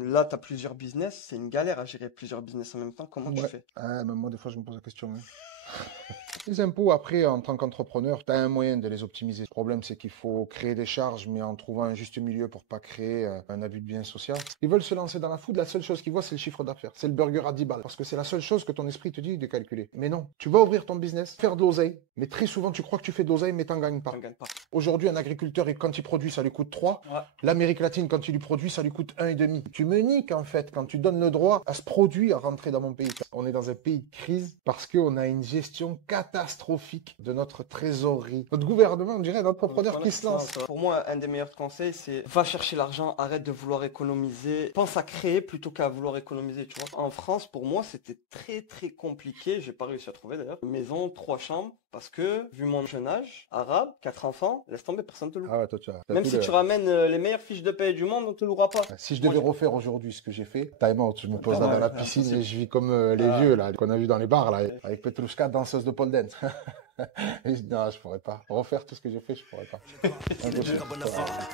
Là, tu as plusieurs business, c'est une galère à gérer plusieurs business en même temps. Comment tu Ouais. fais? Même moi, des fois, je me pose la question. Hein. Les impôts, après, en tant qu'entrepreneur, tu as un moyen de les optimiser. Le problème, c'est qu'il faut créer des charges, mais en trouvant un juste milieu pour pas créer un abus de bien social. Ils veulent se lancer dans la food, la seule chose qu'ils voient, c'est le chiffre d'affaires. C'est le burger à 10 balles. Parce que c'est la seule chose que ton esprit te dit de calculer. Mais non, tu vas ouvrir ton business, faire de l'oseille, mais très souvent, tu crois que tu fais de l'oseille, mais t'en gagnes pas. T'en gagnes pas. Aujourd'hui, un agriculteur, quand il produit, ça lui coûte 3. Ouais. L'Amérique latine, quand il lui produit, ça lui coûte 1,5. Tu me niques, en fait, quand tu donnes le droit à ce produit à rentrer dans mon pays. On est dans un pays de crise parce qu'on a une gestion catastrophique de notre trésorerie. Notre gouvernement, on dirait un entrepreneur qui se lance. Pour moi, un des meilleurs conseils, c'est va chercher l'argent, arrête de vouloir économiser. Pense à créer plutôt qu'à vouloir économiser, tu vois. En France, pour moi, c'était très très compliqué. J'ai pas réussi à trouver d'ailleurs. Une maison, 3 chambres. Parce que, vu mon jeune âge, arabe, 4 enfants, laisse tomber, personne te loue. Ah ouais, toi, tu as Même tout si tu ramènes les meilleures fiches de paie du monde, on te louera pas. Si je devais refaire aujourd'hui ce que j'ai fait, time out, je me pose là dans la piscine et je vis comme les vieux là qu'on a vu dans les bars là, avec Petrouchka, danseuse de pole dance. Non, je pourrais pas. Refaire tout ce que j'ai fait, je pourrais pas. Impossible.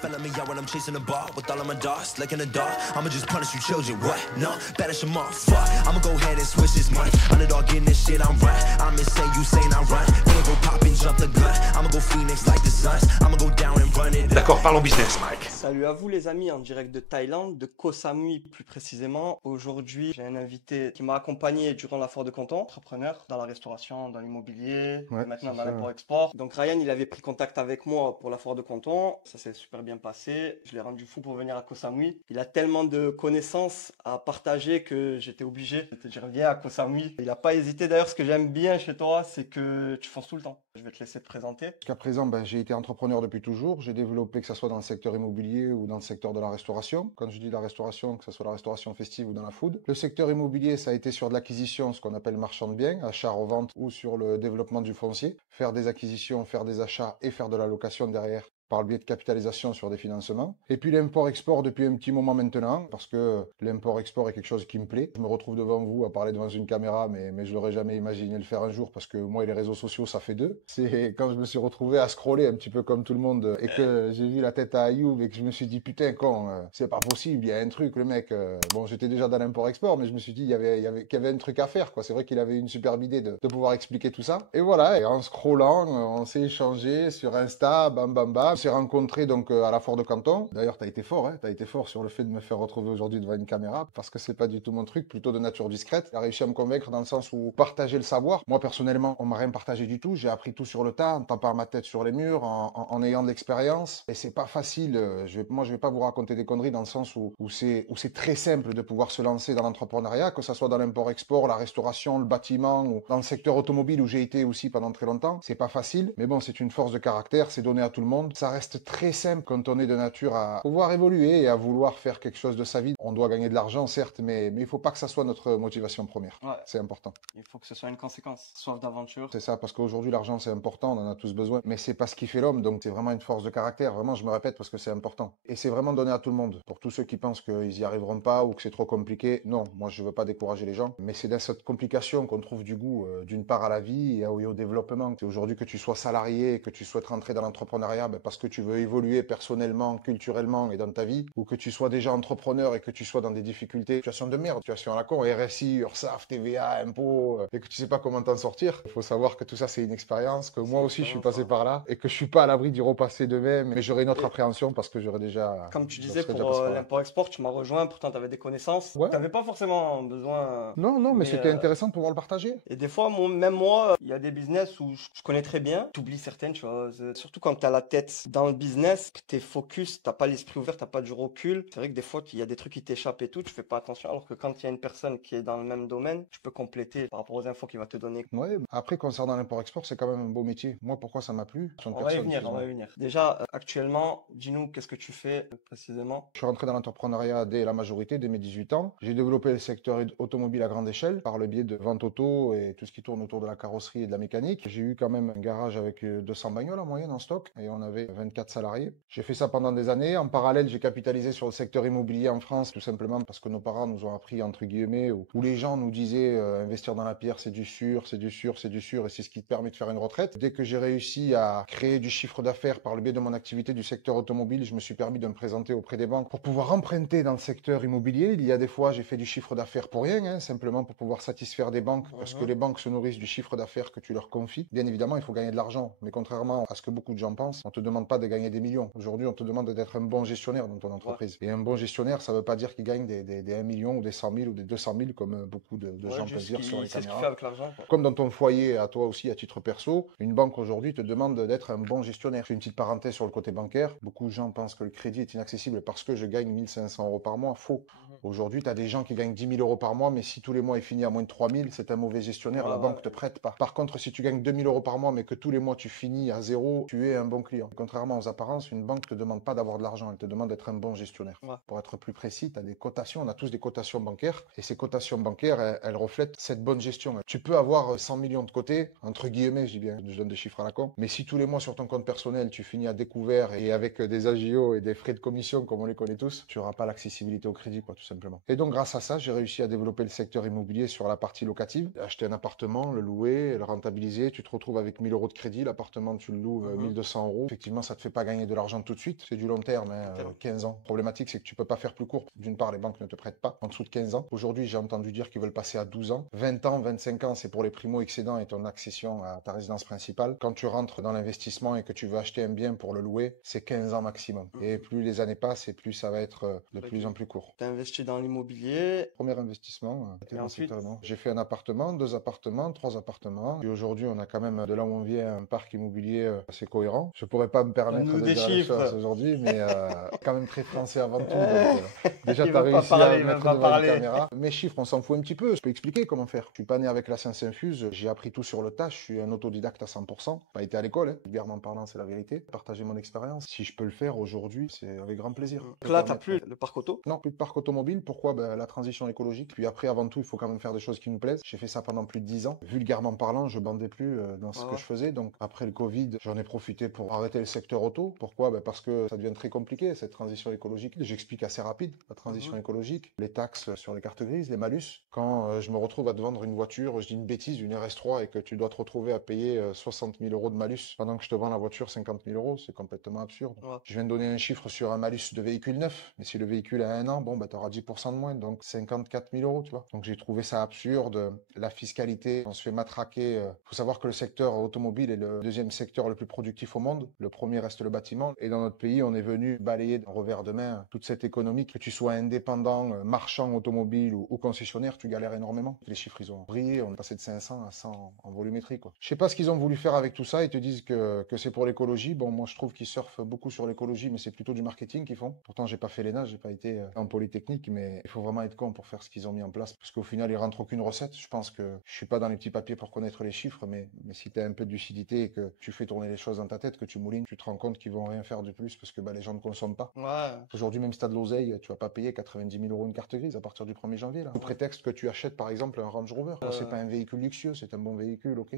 Felling me out when I'm chasing a bar with all of my dogs, like in the dark. I'ma just punish you children, what? No, banish them off, fuck. I'ma go ahead and switch this money. Underdog getting this shit, I'm right. I'm insane, you saying I'm right. Gonna go pop and jump the gun. I'ma go Phoenix like the Suns. I'ma go down and run it. D'accord, parlons business, Mike. Salut à vous les amis, en direct de Thaïlande, de Koh Samui plus précisément. Aujourd'hui, j'ai un invité qui m'a accompagné durant la foire de Canton, entrepreneur dans la restauration, dans l'immobilier, Ouais, et maintenant c'est dans ça. l'import-export. Donc Ryan, il avait pris contact avec moi pour la foire de Canton. Ça s'est super bien passé. Je l'ai rendu fou pour venir à Koh Samui. Il a tellement de connaissances à partager que j'étais obligé de te dire viens à Koh Samui. Il n'a pas hésité. D'ailleurs, ce que j'aime bien chez toi, c'est que tu fonces tout le temps. Je vais te laisser te présenter. Jusqu'à présent, j'ai été entrepreneur depuis toujours. J'ai développé, que ce soit dans le secteur immobilier ou dans le secteur de la restauration. Quand je dis la restauration, que ce soit la restauration festive ou dans la food. Le secteur immobilier, ça a été sur de l'acquisition, ce qu'on appelle marchand de biens, achat, revente ou sur le développement du foncier. Faire des acquisitions, faire des achats et faire de la location derrière, par le biais de capitalisation sur des financements. Et puis l'import-export depuis un petit moment maintenant, parce que l'import-export est quelque chose qui me plaît. Je me retrouve devant vous à parler devant une caméra, mais je l'aurais jamais imaginé le faire un jour, parce que moi et les réseaux sociaux, ça fait deux. C'est quand je me suis retrouvé à scroller un petit peu comme tout le monde, et que j'ai vu la tête à Ayoub, et que je me suis dit, putain, c'est pas possible, il y a un truc, le mec. Bon, j'étais déjà dans l'import-export, mais je me suis dit, qu'il y avait un truc à faire, quoi. C'est vrai qu'il avait une superbe idée de pouvoir expliquer tout ça. Et voilà, et en scrollant, on s'est échangé sur Insta, bam, bam, bam. On s'est rencontrés donc à la foire de Canton. D'ailleurs, t'as été fort, hein. T'as été fort sur le fait de me faire retrouver aujourd'hui devant une caméra, parce que c'est pas du tout mon truc, plutôt de nature discrète. T'as réussi à me convaincre dans le sens où partager le savoir. Moi, personnellement, on m'a rien partagé du tout. J'ai appris tout sur le tas, en tapant ma tête sur les murs, en ayant de l'expérience. Et c'est pas facile. Moi, je vais pas vous raconter des conneries dans le sens où c'est très simple de pouvoir se lancer dans l'entrepreneuriat, que ça soit dans l'import-export, la restauration, le bâtiment, ou dans le secteur automobile où j'ai été aussi pendant très longtemps. C'est pas facile, mais bon, c'est une force de caractère, c'est donné à tout le monde. Ça reste très simple quand on est de nature à pouvoir évoluer et à vouloir faire quelque chose de sa vie. On doit gagner de l'argent, certes, mais il faut pas que ça soit notre motivation première. Ouais. C'est important. Il faut que ce soit une conséquence. Soif d'aventure. C'est ça, parce qu'aujourd'hui, l'argent, c'est important, on en a tous besoin, mais c'est pas ce qui fait l'homme, donc c'est vraiment une force de caractère. Vraiment, je me répète parce que c'est important. Et c'est vraiment donné à tout le monde. Pour tous ceux qui pensent qu'ils y arriveront pas ou que c'est trop compliqué, non, moi, je veux pas décourager les gens, mais c'est dans cette complication qu'on trouve du goût, d'une part à la vie et au développement. C'est aujourd'hui que tu sois salarié, que tu souhaites rentrer dans l'entrepreneuriat, parce que tu veux évoluer personnellement, culturellement et dans ta vie, ou que tu sois déjà entrepreneur et que tu sois dans des difficultés, situation de merde, situation à la con, RSI, URSSAF, TVA, impôts, et que tu sais pas comment t'en sortir. Il faut savoir que tout ça, c'est une expérience, que moi aussi, je suis passé par là, et que je suis pas à l'abri d'y repasser de même, mais j'aurai une autre appréhension parce que j'aurais déjà... Comme tu disais, pour l'import-export, tu m'as rejoint, pourtant tu avais des connaissances. Ouais. Tu n'avais pas forcément besoin... Non, mais c'était intéressant de pouvoir le partager. Et des fois, même moi, il y a des business où je connais très bien, tu oublies certaines choses. Surtout quand tu as la tête dans le business, que tu es focus, tu n'as pas l'esprit ouvert, tu n'as pas du recul. C'est vrai que des fois, il y a des trucs qui t'échappent et tout, tu fais pas attention. Alors que quand il y a une personne qui est dans le même domaine, tu peux compléter par rapport aux infos qu'il va te donner. Ouais, après, concernant l'import-export, c'est quand même un beau métier. Moi, pourquoi ça m'a plu? On va y venir. Déjà, actuellement, dis-nous, qu'est-ce que tu fais précisément? Je suis rentré dans l'entrepreneuriat dès la majorité, dès mes 18 ans. J'ai développé le secteur automobile à grande échelle par le biais de vente auto et tout ce qui tourne autour de la carrosserie et de la mécanique. J'ai eu quand même un garage avec 200 bagnoles en moyenne en stock et on avait 24 salariés. J'ai fait ça pendant des années. En parallèle, j'ai capitalisé sur le secteur immobilier en France, tout simplement parce que nos parents nous ont appris, entre guillemets, où les gens nous disaient investir dans la pierre, c'est du sûr, c'est du sûr, c'est du sûr, et c'est ce qui te permet de faire une retraite. Dès que j'ai réussi à créer du chiffre d'affaires par le biais de mon activité du secteur automobile, je me suis permis de me présenter auprès des banques pour pouvoir emprunter dans le secteur immobilier. Il y a des fois, j'ai fait du chiffre d'affaires pour rien, hein, simplement pour pouvoir satisfaire des banques, parce que les banques se nourrissent du chiffre d'affaires que tu leur confies. Bien évidemment, il faut gagner de l'argent, mais contrairement à ce que beaucoup de gens pensent, on te demande pas de gagner des millions. Aujourd'hui, on te demande d'être un bon gestionnaire dans ton entreprise. Et un bon gestionnaire, ça veut pas dire qu'il gagne des 1 million ou des 100 000 ou des 200 000 comme beaucoup de gens peuvent dire sur les C'est ce qu'il caméras. fait avec l'argent. Comme dans ton foyer, à toi aussi, à titre perso, une banque aujourd'hui te demande d'être un bon gestionnaire. Je fais une petite parenthèse sur le côté bancaire. Beaucoup de gens pensent que le crédit est inaccessible parce que je gagne 1 500 € par mois. Faux. Aujourd'hui, tu as des gens qui gagnent 10 000 € par mois, mais si tous les mois ils finissent à moins de 3 000, c'est un mauvais gestionnaire. La banque te prête pas. Par contre, si tu gagnes 2 000 € par mois, mais que tous les mois tu finis à zéro, tu es un bon client. Contrairement aux apparences, une banque te demande pas d'avoir de l'argent, elle te demande d'être un bon gestionnaire. Pour être plus précis, tu as des cotations. On a tous des cotations bancaires, et ces cotations bancaires, elles reflètent cette bonne gestion. Tu peux avoir 100 millions de côté, entre guillemets, je dis bien, je donne des chiffres à la con, mais si tous les mois sur ton compte personnel, tu finis à découvert et avec des agios et des frais de commission, comme on les connaît tous, tu n'auras pas l'accessibilité au crédit, quoi, tout simplement. Et donc, grâce à ça, j'ai réussi à développer le secteur immobilier sur la partie locative, acheter un appartement, le louer, le rentabiliser, tu te retrouves avec 1 000 € de crédit, l'appartement, tu le loues 1 200 €. Effectivement, ça te fait pas gagner de l'argent tout de suite, c'est du long terme, 15 ans. Problématique, c'est que tu peux pas faire plus court. D'une part, les banques ne te prêtent pas en dessous de 15 ans. Aujourd'hui, j'ai entendu dire qu'ils veulent passer à 12 ans. 20 ans, 25 ans, c'est pour les primo-excédents et ton accession à ta résidence principale. Quand tu rentres dans l'investissement et que tu veux acheter un bien pour le louer, c'est 15 ans maximum. Et plus les années passent et plus ça va être de plus en plus court. Tu as investi dans l'immobilier. Premier investissement, Et ensuite, j'ai fait un appartement, 2 appartements, 3 appartements. Et aujourd'hui, on a quand même, de là où on vient, un parc immobilier assez cohérent. Je pourrais pas me permettre de dire les choses aujourd'hui, mais quand même très français avant tout. Donc, déjà, tu as réussi à mettre devant une caméra. Mes chiffres, on s'en fout un petit peu. Je peux expliquer comment faire. Je suis pas né avec la science infuse. J'ai appris tout sur le tas. Je suis un autodidacte à 100%. Pas été à l'école, hein. Vulgairement parlant, c'est la vérité. Partager mon expérience. Si je peux le faire aujourd'hui, c'est avec grand plaisir. Donc là, tu n'as plus le parc auto? Non, plus de parc automobile. Pourquoi? La transition écologique. Puis après, avant tout, il faut quand même faire des choses qui nous plaisent. J'ai fait ça pendant plus de 10 ans. Vulgairement parlant, je bandais plus dans ce que je faisais. Donc après le Covid, j'en ai profité pour arrêter le secteur auto. Pourquoi? Parce que ça devient très compliqué, cette transition écologique. J'explique assez rapide, la transition écologique. Les taxes sur les cartes grises, les malus. Quand je me retrouve à te vendre une voiture, je dis une bêtise, une RS3, et que tu dois te retrouver à payer 60 000 € de malus pendant que je te vends la voiture 50 000 €, c'est complètement absurde. Je viens de donner un chiffre sur un malus de véhicule neuf, mais si le véhicule a 1 an, tu auras 10% de moins, donc 54 000 €, tu vois. Donc j'ai trouvé ça absurde. La fiscalité, on se fait matraquer. Faut savoir que le secteur automobile est le deuxième secteur le plus productif au monde. Le premier reste le bâtiment. Et dans notre pays, on est venu balayer d'un revers de main toute cette économie. Que tu sois indépendant, marchand automobile ou concessionnaire, tu galères énormément. Les chiffres, ils ont brillé. On est passé de 500 à 100 en volumétrie, quoi. Je sais pas ce qu'ils ont voulu faire avec tout ça. Ils te disent que c'est pour l'écologie. Bon, moi, je trouve qu'ils surfent beaucoup sur l'écologie, mais c'est plutôt du marketing qu'ils font. Pourtant, j'ai pas fait l'ENA, j'ai pas été en polytechnique, mais il faut vraiment être con pour faire ce qu'ils ont mis en place. Parce qu'au final, ils rentrent aucune recette. Je pense que je suis pas dans les petits papiers pour connaître les chiffres, mais si tu as un peu de lucidité et que tu fais tourner les choses dans ta tête, que tu moulines, tu te rends compte qu'ils vont rien faire de plus parce que les gens ne consomment pas. Aujourd'hui, même si tu as de l'oseille, tu vas pas payer 90 000 € une carte grise à partir du 1er janvier. Là. Au prétexte que tu achètes par exemple un Range Rover. C'est pas un véhicule luxueux, c'est un bon véhicule, ok.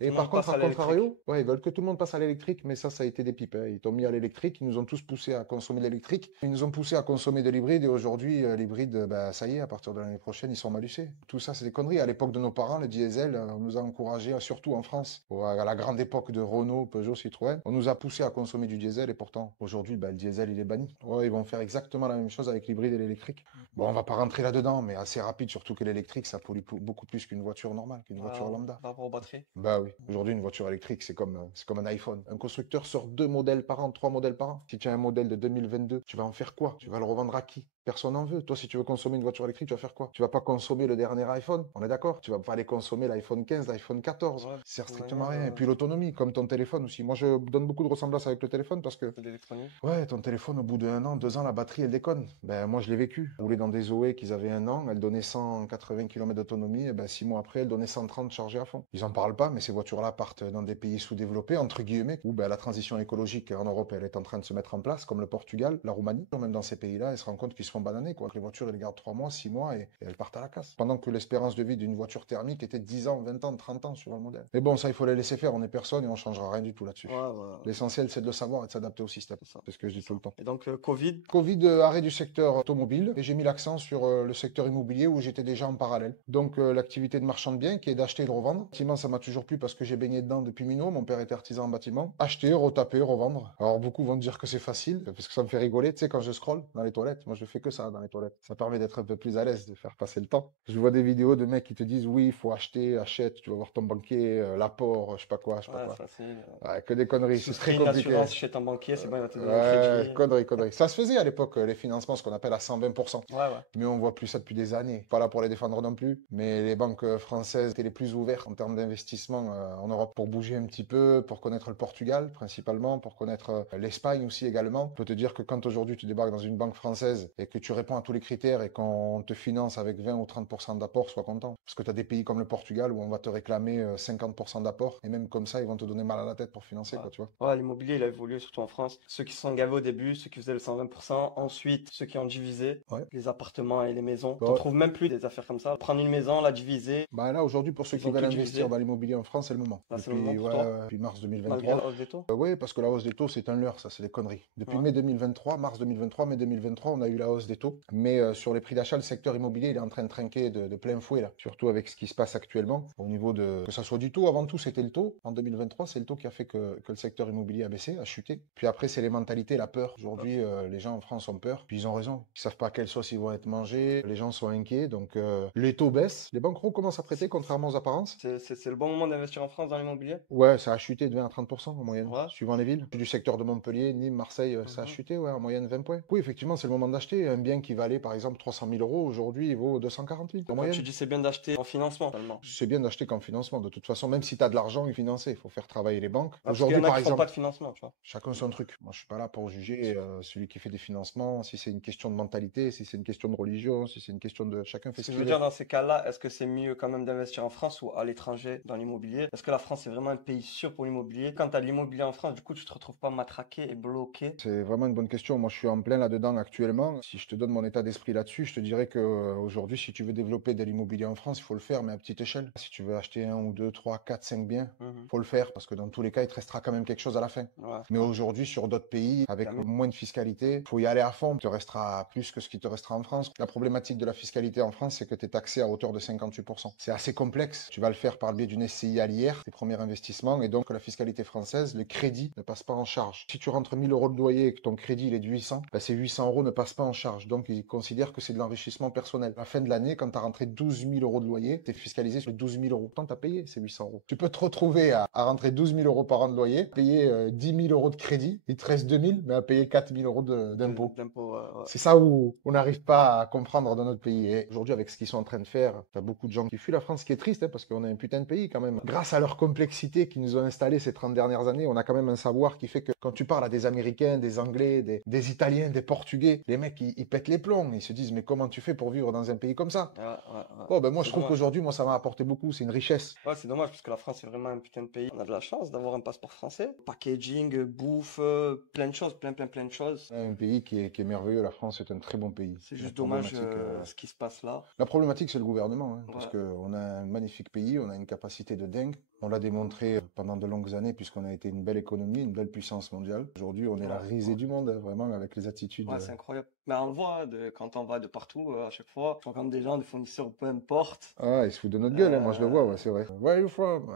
Et par contre, à contrario, ils veulent que tout le monde passe à l'électrique, mais ça a été des pipes. Hein. Ils t'ont mis à l'électrique, ils nous ont tous poussé à consommer de l'électrique. Ils nous ont poussé à consommer de l'hybride et aujourd'hui, l'hybride, ça y est, à partir de l'année prochaine, ils sont malucés. Tout ça, c'est des conneries. À l'époque de nos parents, le diesel, on nous a encouragé, surtout en France, à la grande époque de Renault, Peugeot, Citroën, on nous a poussé à consommer du diesel et pourtant, aujourd'hui, le diesel, il est banni. Ouais, ils vont faire exactement la même chose avec l'hybride et l'électrique. Bon, on va pas rentrer là-dedans, mais assez rapide, surtout que l'électrique, ça pollue beaucoup plus qu'une voiture normale, qu'une voiture lambda. Par rapport aux batteries. Oui. Aujourd'hui, une voiture électrique, c'est comme un iPhone. Un constructeur sort 2 modèles par an, 3 modèles par an. Si tu as un modèle de 2022, tu vas en faire quoi? Tu vas le revendre à qui? Personne n'en veut. Toi, si tu veux consommer une voiture électrique, tu vas faire quoi? Tu vas pas consommer le dernier iPhone, on est d'accord? Tu vas pas aller consommer l'iPhone 15, l'iPhone 14. Ça sert strictement à rien. Et puis l'autonomie, comme ton téléphone aussi. Moi, je donne beaucoup de ressemblance avec le téléphone parce que... L'électronique. Ouais, ton téléphone, au bout d'1 an, 2 ans, la batterie, elle déconne. Moi, je l'ai vécu. Je roulais dans des Zoé qui avaient 1 an, elles donnaient 180 km d'autonomie, et 6 mois après, elles donnaient 130 chargées à fond. Ils en parlent pas, mais ces voitures-là partent dans des pays sous-développés, entre guillemets, où la transition écologique en Europe, elle est en train de se mettre en place, comme le Portugal, la Roumanie. Même dans ces pays-là, elles se rendent compte qu'ils se font bananer, quoi. Les voitures, elles gardent 3 mois, 6 mois et elles partent à la casse. Pendant que l'espérance de vie d'une voiture thermique était 10 ans, 20 ans, 30 ans sur le modèle. Mais bon, ça, il faut les laisser faire. On est personne et on changera rien du tout là-dessus. L'essentiel, l'essentiel, c'est de le savoir et de s'adapter au système. C'est ça. C'est ce que je dis tout le temps. Et donc, Covid, Covid, arrêt du secteur automobile, et j'ai mis l'accent sur le secteur immobilier où j'étais déjà en parallèle. Donc l'activité de marchand de biens qui est d'acheter et de revendre. Effectivement, ça m'a toujours plu parce que j'ai baigné dedans depuis minot. Mon père était artisan en bâtiment. Acheter, retaper, revendre. Alors beaucoup vont dire que c'est facile parce que ça me fait rigoler. Tu sais, quand je scrolle dans les toilettes, moi je fais que ça dans les toilettes. Ça permet d'être un peu plus à l'aise, de faire passer le temps. Je vois des vidéos de mecs qui te disent oui, il faut acheter, achète, tu vas voir ton banquier, l'apport, je sais pas quoi, je sais pas ouais, quoi. c'est facile. Ouais, que des conneries, c'est très Souscris une compliqué. assurance chez ton banquier, c'est bon, il va te donner un Ouais, crédit. conneries, conneries. Ça se faisait à l'époque, les financements, ce qu'on appelle à 120%. Ouais, ouais. Mais on voit plus ça depuis des années. Pas là pour les défendre non plus, mais les banques françaises étaient les plus ouvertes en termes d'investissement en Europe pour bouger un petit peu, pour connaître le Portugal principalement, pour connaître l'Espagne aussi également. Je peux te dire que quand aujourd'hui tu débarques dans une banque française et que tu réponds à tous les critères et qu'on te finance avec 20 ou 30% d'apport, sois content. Parce que tu as des pays comme le Portugal où on va te réclamer 50% d'apport et même comme ça, ils vont te donner mal à la tête pour financer, Ouais. quoi, tu vois. Ouais, l'immobilier, il a évolué surtout en France. Ceux qui se sont gavés au début, ceux qui faisaient le 120%, ensuite ceux qui ont divisé Ouais. les appartements et les maisons. Ouais. On trouve même plus des affaires comme ça. Prendre une maison, la diviser. Bah là, aujourd'hui, pour ceux Ils qui ont veulent tout divisé. investir dans l'immobilier en France, c'est le moment. Là, c'est le moment pour toi depuis mars Malgré 2023. la hausse des taux. Oui, parce que la hausse des taux, c'est un leurre, ça, c'est des conneries. Depuis Ouais. mai 2023, mars 2023, mai 2023, on a eu la hausse des taux. Mais sur les prix d'achat, le secteur immobilier, il est en train de trinquer de plein fouet, là. Surtout avec ce qui se passe actuellement. Au niveau de... Que ça soit du taux, avant tout, c'était le taux. En 2023, c'est le taux qui a fait que le secteur immobilier a baissé, a chuté. Puis après, c'est les mentalités, la peur. Aujourd'hui, les gens en France ont peur. Puis ils ont raison. Ils savent pas à quelle sauce ils vont être mangés. Les gens sont inquiets. Donc, les taux baissent. Les banques recommencent à prêter, contrairement aux apparences. C'est le bon moment d'investir en France dans l'immobilier. Ouais, ça a chuté de 20 à 30% en moyenne, Ouais. suivant les villes. Du secteur de Montpellier, Nîmes, Marseille, ça a chuté, ouais, en moyenne 20 points. Oui, effectivement, c'est le moment d'acheter. Un bien qui valait, par exemple, 300 000 euros, aujourd'hui, il vaut 240 000 en Quand moyenne. tu dis c'est bien d'acheter en financement, seulement. C'est bien d'acheter qu'en financement. De toute façon, même si tu as de l'argent, il financer. Il faut faire travailler les banques. Parce qu'il y Aujourd'hui, en a par qui font exemple, pas de financement, tu vois. chacun son truc. Moi, je suis pas là pour juger celui qui fait des financements, si c'est une question de mentalité, si c'est une question de religion, si c'est une question de... Chacun fait Ce ce que je qu'il veux veut. dire dans ces cas-là, est-ce que c'est mieux quand même d'investir en France ou à l'étranger dans l'immobilier? Est-ce que la France est vraiment un pays sûr pour l'immobilier? Quand tu as l'immobilier en France, du coup, tu te retrouves pas matraqué et bloqué. C'est vraiment une bonne question. Moi, je suis en plein là-dedans actuellement. Si je te donne mon état d'esprit là-dessus, je te dirais que aujourd'hui, si tu veux développer de l'immobilier en France, il faut le faire, mais à petite échelle. Si tu veux acheter 1 ou 2, 3, 4, 5 biens, faut le faire parce que dans tous les cas, il te restera quand même quelque chose à la fin. Ouais. Mais aujourd'hui, sur d'autres pays, avec Jamais. moins de fiscalité, faut y aller à fond. Il te restera plus que ce qui te restera en France. La problématique de la fiscalité en France, c'est que tu es taxé à hauteur de 58%. C'est assez complexe. Tu vas le faire par le biais d'une SCI à l'IR, tes premiers investissements, et donc la fiscalité française, le crédit ne passe pas en charge. Si tu rentres 1000 euros de loyer et que ton crédit il est de 800, bah, ces 800 euros ne passent pas en charge. Donc ils considèrent que c'est de l'enrichissement personnel. À la fin de l'année, quand tu as rentré 12 000 euros de loyer, tu es fiscalisé sur les 12 000 euros. Pourtant, tu as payé ces 800 euros. Tu peux te retrouver à rentrer 12 000 euros par an de loyer, payer 10 000 euros de crédit, il te reste 2 000, mais à payer 4 000 euros d'impôts. D'impôts, ouais. C'est ça où on n'arrive pas à comprendre dans notre pays. Et aujourd'hui, avec ce qu'ils sont en train de faire, t'as beaucoup de gens qui fuient la France, ce qui est triste, hein, parce qu'on est un putain de pays quand même. Grâce à leur complexité qu'ils nous ont installée ces 30 dernières années, on a quand même un savoir qui fait que quand tu parles à des Américains, des Anglais, des Italiens, des Portugais, les mecs, ils pètent les plombs. Ils se disent, mais comment tu fais pour vivre dans un pays comme ça? Ouais. Oh, ben moi, C'est je trouve dommage. qu'aujourd'hui, moi, ça m'a apporté beaucoup. C'est une richesse. Ouais, c'est dommage parce que la France est vraiment un putain de pays. On a de la chance d'avoir un passeport français. Packaging, bouffe, plein de choses, plein de choses. Un pays qui est merveilleux. La France est un très bon pays. C'est La juste dommage problématique, ce qui se passe là. La problématique, c'est le gouvernement, hein, parce Ouais. qu'on a un magnifique pays, on a une capacité de dingue. On l'a démontré pendant de longues années, puisqu'on a été une belle économie, une belle puissance mondiale. Aujourd'hui, on est la risée du monde, hein, vraiment, avec les attitudes. Ouais, c'est incroyable. Mais on le voit hein, quand on va de partout, à chaque fois. Je rencontre des gens, des fournisseurs, peu importe. Ah, ils se foutent de notre gueule, hein, moi je le vois, ouais, c'est vrai. Where are you from?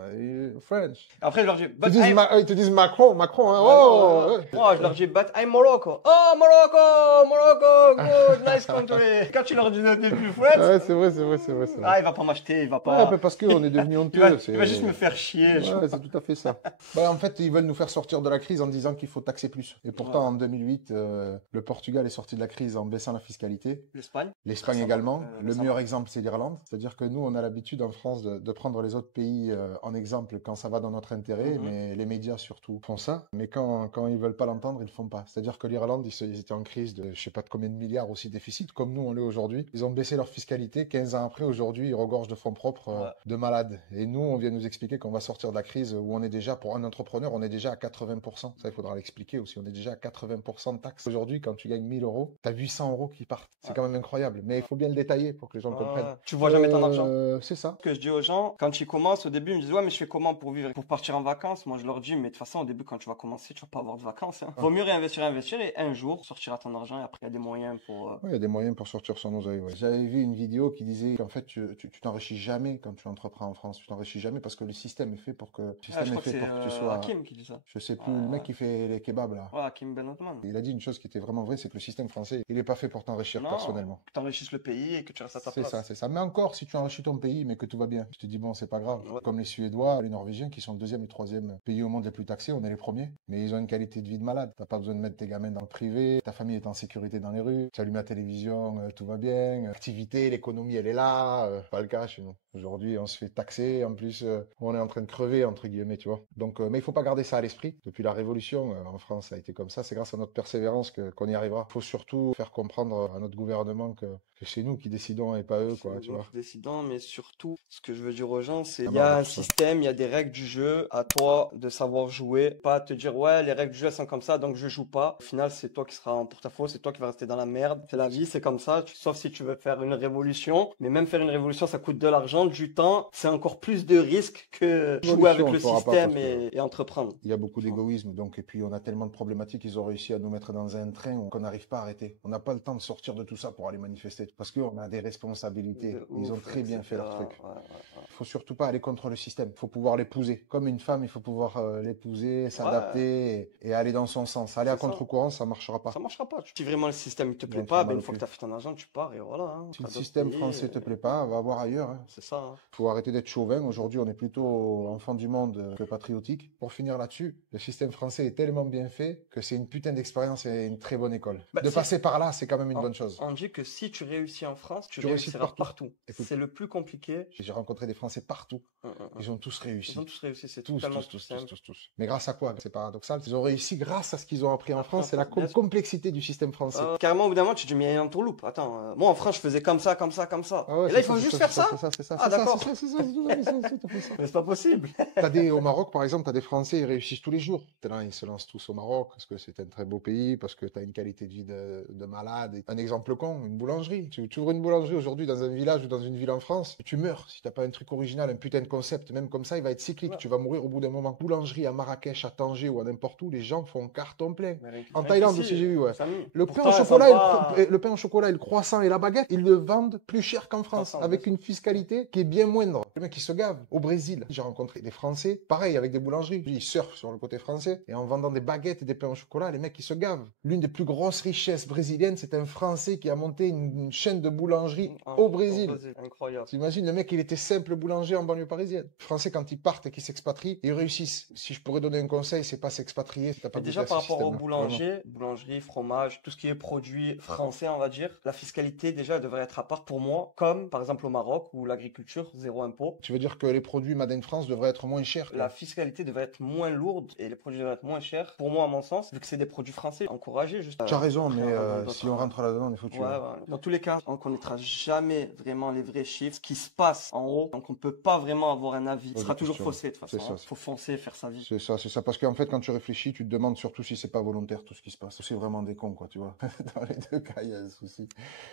French. Après, je leur dis, but Ils te disent Macron, hein. Ouais, Oh! ouais. Moi, je leur dis, but I'm Morocco. Oh, Morocco, good, nice country. Quand tu leur dis des plus fouettes, Ouais, c'est vrai. ah, il va pas m'acheter, il va Ouais, pas. bah, parce qu'on est devenu Il honteux. va, c'est- il va juste me faire chier. Ouais, c'est tout à fait ça. Bah, en fait, ils veulent nous faire sortir de la crise en disant qu'il faut taxer plus. Et pourtant, Ouais. en 2008, le Portugal est sorti de la crise en baissant la fiscalité. L'Espagne. L'Espagne Récemment, également. Le récemment. meilleur exemple, c'est l'Irlande. C'est-à-dire que nous, on a l'habitude en France de prendre les autres pays en exemple quand ça va dans notre intérêt, mais les médias surtout font ça. Mais quand ils veulent pas l'entendre, ils le font pas. C'est-à-dire que l'Irlande, ils étaient en crise de je sais pas de combien de milliards aussi déficit, comme nous on l'est aujourd'hui. Ils ont baissé leur fiscalité. 15 ans après, aujourd'hui, ils regorgent de fonds propres de malades. Et nous, on vient nous expliquer qu'on va sortir de la crise où on est déjà, pour un entrepreneur, on est déjà à 80%. Ça, il faudra l'expliquer aussi. On est déjà à 80% de taxes. Aujourd'hui, quand tu gagnes 1000 euros, tu as 800 euros qui partent. C'est Ouais. quand même incroyable. Mais il faut bien le détailler pour que les gens le comprennent. Tu vois jamais ton argent. C'est ça. Ce que je dis aux gens, quand ils commencent, au début, ils me disent, ouais, mais je fais comment pour vivre, pour partir en vacances? Moi, je leur dis, mais de toute façon, au début, quand tu vas commencer, tu vas pas avoir de vacances, hein. Vaut mieux réinvestir, et un jour, sortira ton argent, et après, il y a des moyens pour, Ouais, il y a des moyens pour sortir son oseille. Ouais. J'avais vu une vidéo qui disait qu'en fait, tu t'enrichis jamais quand tu entreprends en France. Tu t'enrichis jamais parce que le système est fait pour que, le je système est crois que fait c'est pour que tu sois, Hakim qui dit ça. je sais plus, le mec qui fait les kebabs là. Ouais, Hakim Ben Othman. Il a dit une chose qui était vraiment vraie, c'est que le système français, il est pas fait pour t'enrichir Non, personnellement. que t'enrichisses le pays et que tu restes à ta C'est place. ça, c'est ça. Mais encore, si tu enrichis ton pays, mais que tout va bien, je te dis, bon, c'est pas grave. Ouais. Comme les Suédois, les Norvégiens, qui sont le deuxième et troisième pays au monde les plus taxés, on est les premiers. Mais ils ont une qualité de vie de malade. T'as pas besoin de mettre tes gamins dans le privé, ta famille est en sécurité dans les rues, tu allumes la télévision, tout va bien, l'activité, l'économie, elle est là. Pas le cas chez nous. Aujourd'hui, on se fait taxer, en plus, on est en train de crever, entre guillemets, tu vois. Donc, mais il faut pas garder ça à l'esprit. Depuis la Révolution, en France, ça a été comme ça. C'est grâce à notre persévérance qu'on y arrivera. Il faut surtout faire comprendre à notre gouvernement que c'est nous qui décidons et pas eux, quoi, tu vois. Décidant, mais surtout, ce que je veux dire aux gens, c'est Ah il bah, y a voilà, un c'est ça. système, il y a des règles du jeu, à toi de savoir jouer, pas te dire ouais, les règles du jeu elles sont comme ça, donc je joue pas. Au final, c'est toi qui seras en porte-à-faux, c'est toi qui vas rester dans la merde. C'est la vie, c'est comme ça, sauf si tu veux faire une révolution, mais même faire une révolution, ça coûte de l'argent, du temps, c'est encore plus de risques que jouer avec Révolution, le on fera pas système parce que- et entreprendre. Il y a beaucoup d'égoïsme, donc, et puis on a tellement de problématiques, ils ont réussi à nous mettre dans un train qu'on n'arrive pas à arrêter. On n'a pas le temps de sortir de tout ça pour aller manifester, parce qu'on a des responsabilités. De Ils ont ouf, très bien fait leur etc. truc. Ouais, ouais, ouais. Il faut surtout pas aller contre le système. Il faut pouvoir l'épouser. Comme une femme, il faut pouvoir l'épouser, s'adapter et aller dans son sens. Aller à C'est ça. contre-courant, ça marchera pas. Ça marchera pas. Si vraiment le système il te plaît Donc, pas, moi ben, non une fois que plus. tu as fait ton argent, tu pars et voilà. Hein. Si T'as le d'autres système pays, français te plaît pas, va voir ailleurs. Hein. c'est ça. Hein. Faut arrêter d'être chauvin. Aujourd'hui, on est plutôt enfant du monde que patriotique. Pour finir là-dessus, le système français est tellement bien fait que c'est une putain d'expérience et une très bonne école. Bah, de c'est- passer par là, c'est quand même une On- bonne chose. On dit que si tu réussis en France, tu Tu réussis réussiras partout. partout. Écoute. C'est le plus compliqué. J'ai rencontré des Français partout. Ils ont tous réussi. Ils ont tous réussi, c'est Tous, totalement tous, tout tous, simple. tous, tous, tous. Mais grâce à quoi? C'est paradoxal. Ils ont réussi grâce à ce qu'ils ont appris en Appris France. en C'est la France, bien sûr. complexité du système français. Carrément, au bout d'un moment, tu te dis, mais il y a une entourloupe. Attends, moi en France, je faisais comme ça, comme ça, comme ça. Ah ouais, et là, c'est il faut ça, juste c'est faire ça. C'est ça, c'est ça. Ah, d'accord. C'est ça, c'est ça, c'est ça, c'est ça. Mais c'est pas possible. Au Maroc, par exemple, tu as des Français, ils réussissent tous les jours. Là, ils se lancent tous au Maroc parce que c'est un très beau pays, parce que tu as une qualité de vie de malade. Un exemple con, une boulangerie. Tu ouvres une boulangerie aujourd'hui dans un village ou dans une ville en France, tu meurs. Si t'as pas un truc original, un putain de concept, même comme ça, il va être cyclique. Ouais. Tu vas mourir au bout d'un moment. Boulangerie à Marrakech, à Tanger ou à n'importe où, les gens font carton plein. Mais rien En rien Thaïlande qu'ici, aussi, j'ai vu, ouais. Samy. Le Pourtant, pain, au elles sont chocolat, pas- le pain au chocolat et le croissant et la baguette, ils le vendent plus cher qu'en France, Ensemble, avec bien une fiscalité qui est bien moindre. Les mecs, ils se gavent. Au Brésil, j'ai rencontré des Français, pareil, avec des boulangeries. Ils surfent sur le côté français, et en vendant des baguettes et des pains au chocolat, les mecs, ils se gavent. L'une des plus grosses richesses brésiliennes, c'est un Français qui a monté une chaîne de boulangerie au Brésil. Incroyable. T'imagines, le mec, il était simple boulanger en banlieue parisienne. Les Français, quand ils partent et qu'ils s'expatrient, ils réussissent. Si je pourrais donner un conseil, c'est pas s'expatrier, si t'as pas Mais goûté déjà à ce par rapport au système-là. Vraiment. boulanger, boulangerie, fromage, tout ce qui est produit français, on va dire, la fiscalité déjà elle devrait être à part pour moi, comme par exemple au Maroc où l'agriculture, zéro impôt. Tu veux dire que les produits Made in France devraient être moins chers que- La fiscalité devrait être moins lourde et les produits devraient être moins chers. Pour moi, à mon sens, vu que c'est des produits français, encouragés juste. Tu as raison, mais dans d'autres- si on rentre là-dedans, on est foutu. Ouais, hein. ouais. Dans tous les cas, on connaîtra jamais vraiment les vrais chiffres, ce qui se passe en haut. Donc on peut pas vraiment avoir un avis. Ce Ouais, sera de toujours question. faussé de toute façon. C'est ça, Hein. Faut foncer, faire sa vie. C'est ça. Parce qu'en fait, quand tu réfléchis, tu te demandes surtout si c'est pas volontaire tout ce qui se passe. C'est vraiment des cons, quoi, tu vois. Dans les deux cas, il y a un souci.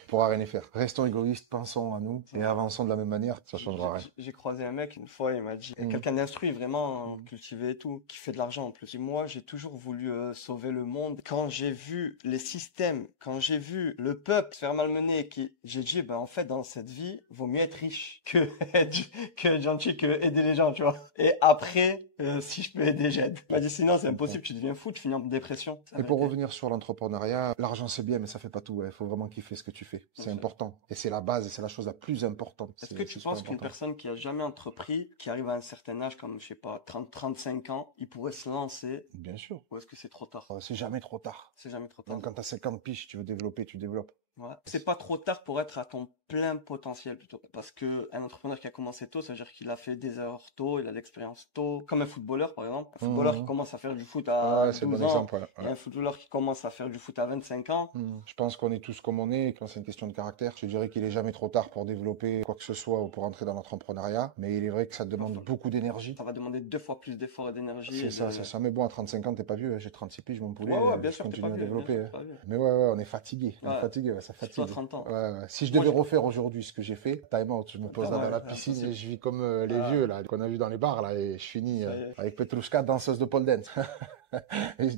On pourra rien y faire. Restons égoïstes, pensons à nous et avançons de la même manière. Ça changera rien. J'ai croisé un mec une fois, il m'a dit, Mhm. quelqu'un d'instruit, vraiment cultivé et tout, qui fait de l'argent en plus. Et moi, j'ai toujours voulu sauver le monde. Quand j'ai vu les systèmes, quand j'ai vu le peuple se faire malmener, j'ai dit, ben en fait, dans cette vie, vaut mieux être riche que être gentil, que aider les gens, tu vois. Et après, si je peux aider, j'aide. Il m'a dit, sinon, c'est impossible, tu deviens fou, tu finis en dépression. Et pour revenir sur l'entrepreneuriat, l'argent c'est bien, mais ça fait pas tout. Il faut vraiment kiffer ce que tu fais. C'est Ok. important. Et c'est la base et c'est la chose la plus importante. Est-ce C'est- que c'est tu super penses qu'une important. personne qui a jamais entrepris, qui arrive à un certain âge, comme, je sais pas, 30, 35 ans, il pourrait se lancer, Bien sûr. ou est-ce que c'est trop tard? C'est jamais trop tard. C'est jamais trop tard. Donc quand tu as 50 piges, tu veux développer, tu développes. Ouais. C'est pas trop tard pour être à ton plein potentiel plutôt. Parce que un entrepreneur qui a commencé tôt, ça veut dire qu'il a fait des erreurs tôt, il a l'expérience tôt. Comme un footballeur, par exemple. Un footballeur qui Mhm. commence à faire du foot Ah à ouais, c'est le bon 12 ans exemple, ouais. et Ouais. un footballeur qui commence à faire du foot à 25 ans. Je pense qu'on est tous comme on est et que c'est une question de caractère. Je dirais qu'il est jamais trop tard pour développer quoi que ce soit ou pour entrer dans l'entrepreneuriat, mais il est vrai que ça demande beaucoup d'énergie. Ça va demander 2 fois plus d'efforts et d'énergie. C'est ça, c'est ça. Mais bon, à 35 ans, t'es pas vieux, hein. J'ai 36 piges, mon poulet, Ouais, ouais, bien je sûr, t'es pas continue à vieux, bien développer, sûr, hein. t'es pas vieux. Mais ouais, ouais, on est fatigué. On est Ouais. fatigué, ouais, ça Surtout à fatigue. 30 ans. Ouais, ouais. Si je Moi, devais refaire aujourd'hui ce que j'ai fait, time out, je me pose là dans la piscine impossible. et je vis comme les Ah. vieux là qu'on a vu dans les bars là et je finis Ça y est. avec Petrouchka, danseuse de pole dance.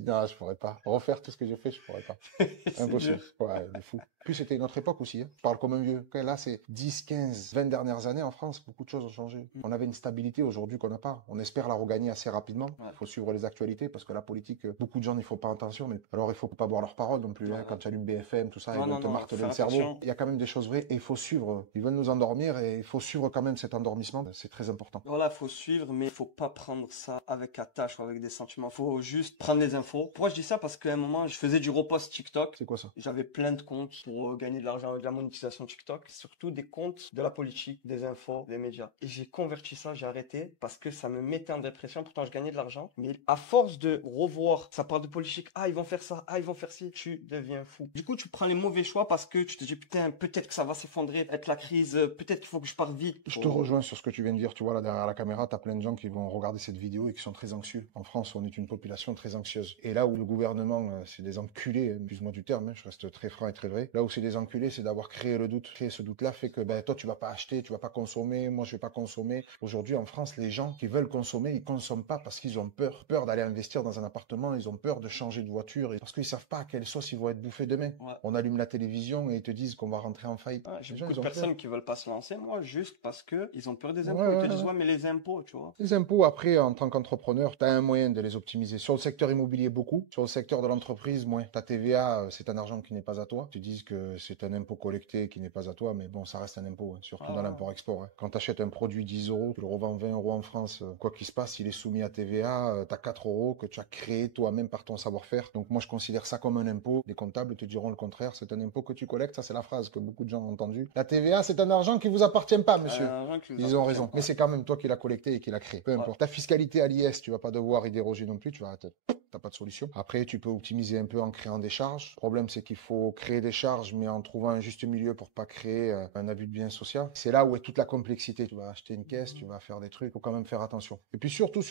Non, je pourrais pas. Refaire tout ce que j'ai fait, je pourrais pas. C'est Impossible. dur. Ouais, de fou. Puis c'était une autre époque aussi, hein. Je parle comme un vieux. Ok, là, c'est 10, 15, 20 dernières années en France, beaucoup de choses ont changé. On avait une stabilité aujourd'hui qu'on n'a pas. On espère la regagner assez rapidement. Ouais. Il faut suivre les actualités parce que la politique, beaucoup de gens n'y font pas attention. Mais alors, il faut pas boire leurs paroles non plus, hein. Ouais. Quand tu allumes BFM, tout ça, Non, ils veulent te non, marteler faire le cerveau. attention. Il y a quand même des choses vraies et il faut suivre. Ils veulent nous endormir et il faut suivre quand même cet endormissement. C'est très important. Voilà, faut suivre, mais il faut pas prendre ça avec attache ou avec des sentiments. Faut juste prendre les infos. Pourquoi je dis ça? Parce qu'à un moment, je faisais du repost TikTok. C'est quoi ça? J'avais plein de comptes pour gagner de l'argent avec la monétisation TikTok. Surtout des comptes de la politique, des infos, des médias. Et j'ai converti ça, j'ai arrêté parce que ça me mettait en dépression. Pourtant, je gagnais de l'argent. Mais à force de revoir, ça parle de politique. Ah, ils vont faire ça. Ah, ils vont faire ci. Tu deviens fou. Du coup, tu prends les mauvais choix parce que tu te dis, putain, peut-être que ça va s'effondrer, être la crise. Peut-être qu'il faut que je parte vite. Je te rejoins sur ce que tu viens de dire. Tu vois, là, derrière la caméra, tu as plein de gens qui vont regarder cette vidéo et qui sont très anxieux. En France, on est une population très anxieuse. Et là où le gouvernement, c'est des enculés, excuse-moi du terme, hein, je reste très franc et très vrai. Là où c'est des enculés, c'est d'avoir créé le doute. Créer ce doute-là fait que, ben, toi, tu vas pas acheter, tu vas pas consommer, moi, je vais pas consommer. Aujourd'hui, en France, les gens qui veulent consommer, ils consomment pas parce qu'ils ont peur. Peur d'aller investir dans un appartement, ils ont peur de changer de voiture et parce qu'ils savent pas à quelle sauce ils vont être bouffés demain. Ouais. On allume la télévision et ils te disent qu'on va rentrer en faillite. Ouais, j'ai Les gens, beaucoup ils de ont peur. personnes qui veulent pas se lancer, moi, juste parce que ils ont peur des impôts. Ouais, Ils te ouais, disent, ouais. ouais, mais les impôts, tu vois. Les impôts, après, en tant qu'entrepreneur, tu as un moyen de les optimiser. Sur le secteur immobilier, beaucoup. Sur le secteur de l'entreprise, moins. Ta TVA, c'est un argent qui n'est pas à toi. Tu dis que c'est un impôt collecté qui n'est pas à toi, mais bon, ça reste un impôt, hein, surtout Ah dans ouais. l'import-export, hein. Quand tu achètes un produit 10 euros, tu le revends 20 euros en France, quoi qu'il se passe, il est soumis à TVA, tu as 4 euros que tu as créé toi-même par ton savoir-faire. Donc moi, je considère ça comme un impôt. Les comptables te diront le contraire, c'est un impôt que tu collectes. Ça, c'est la phrase que beaucoup de gens ont entendue. La TVA, c'est un argent qui vous appartient pas, monsieur. Argent qui vous Ils ont appartient raison. pas. Mais c'est quand même toi qui l'as collecté et qui l'as créé. Peu importe. Ta fiscalité à l'IS, tu vas pas devoir y déroger non plus. Tu vas t'as pas de solution. Après, tu peux optimiser un peu en créant des charges. Le problème, c'est qu'il faut créer des charges, mais en trouvant un juste milieu pour pas créer un abus de bien social. C'est là où est toute la complexité. Tu vas acheter une caisse, tu vas faire des trucs. Faut quand même faire attention. Et puis surtout,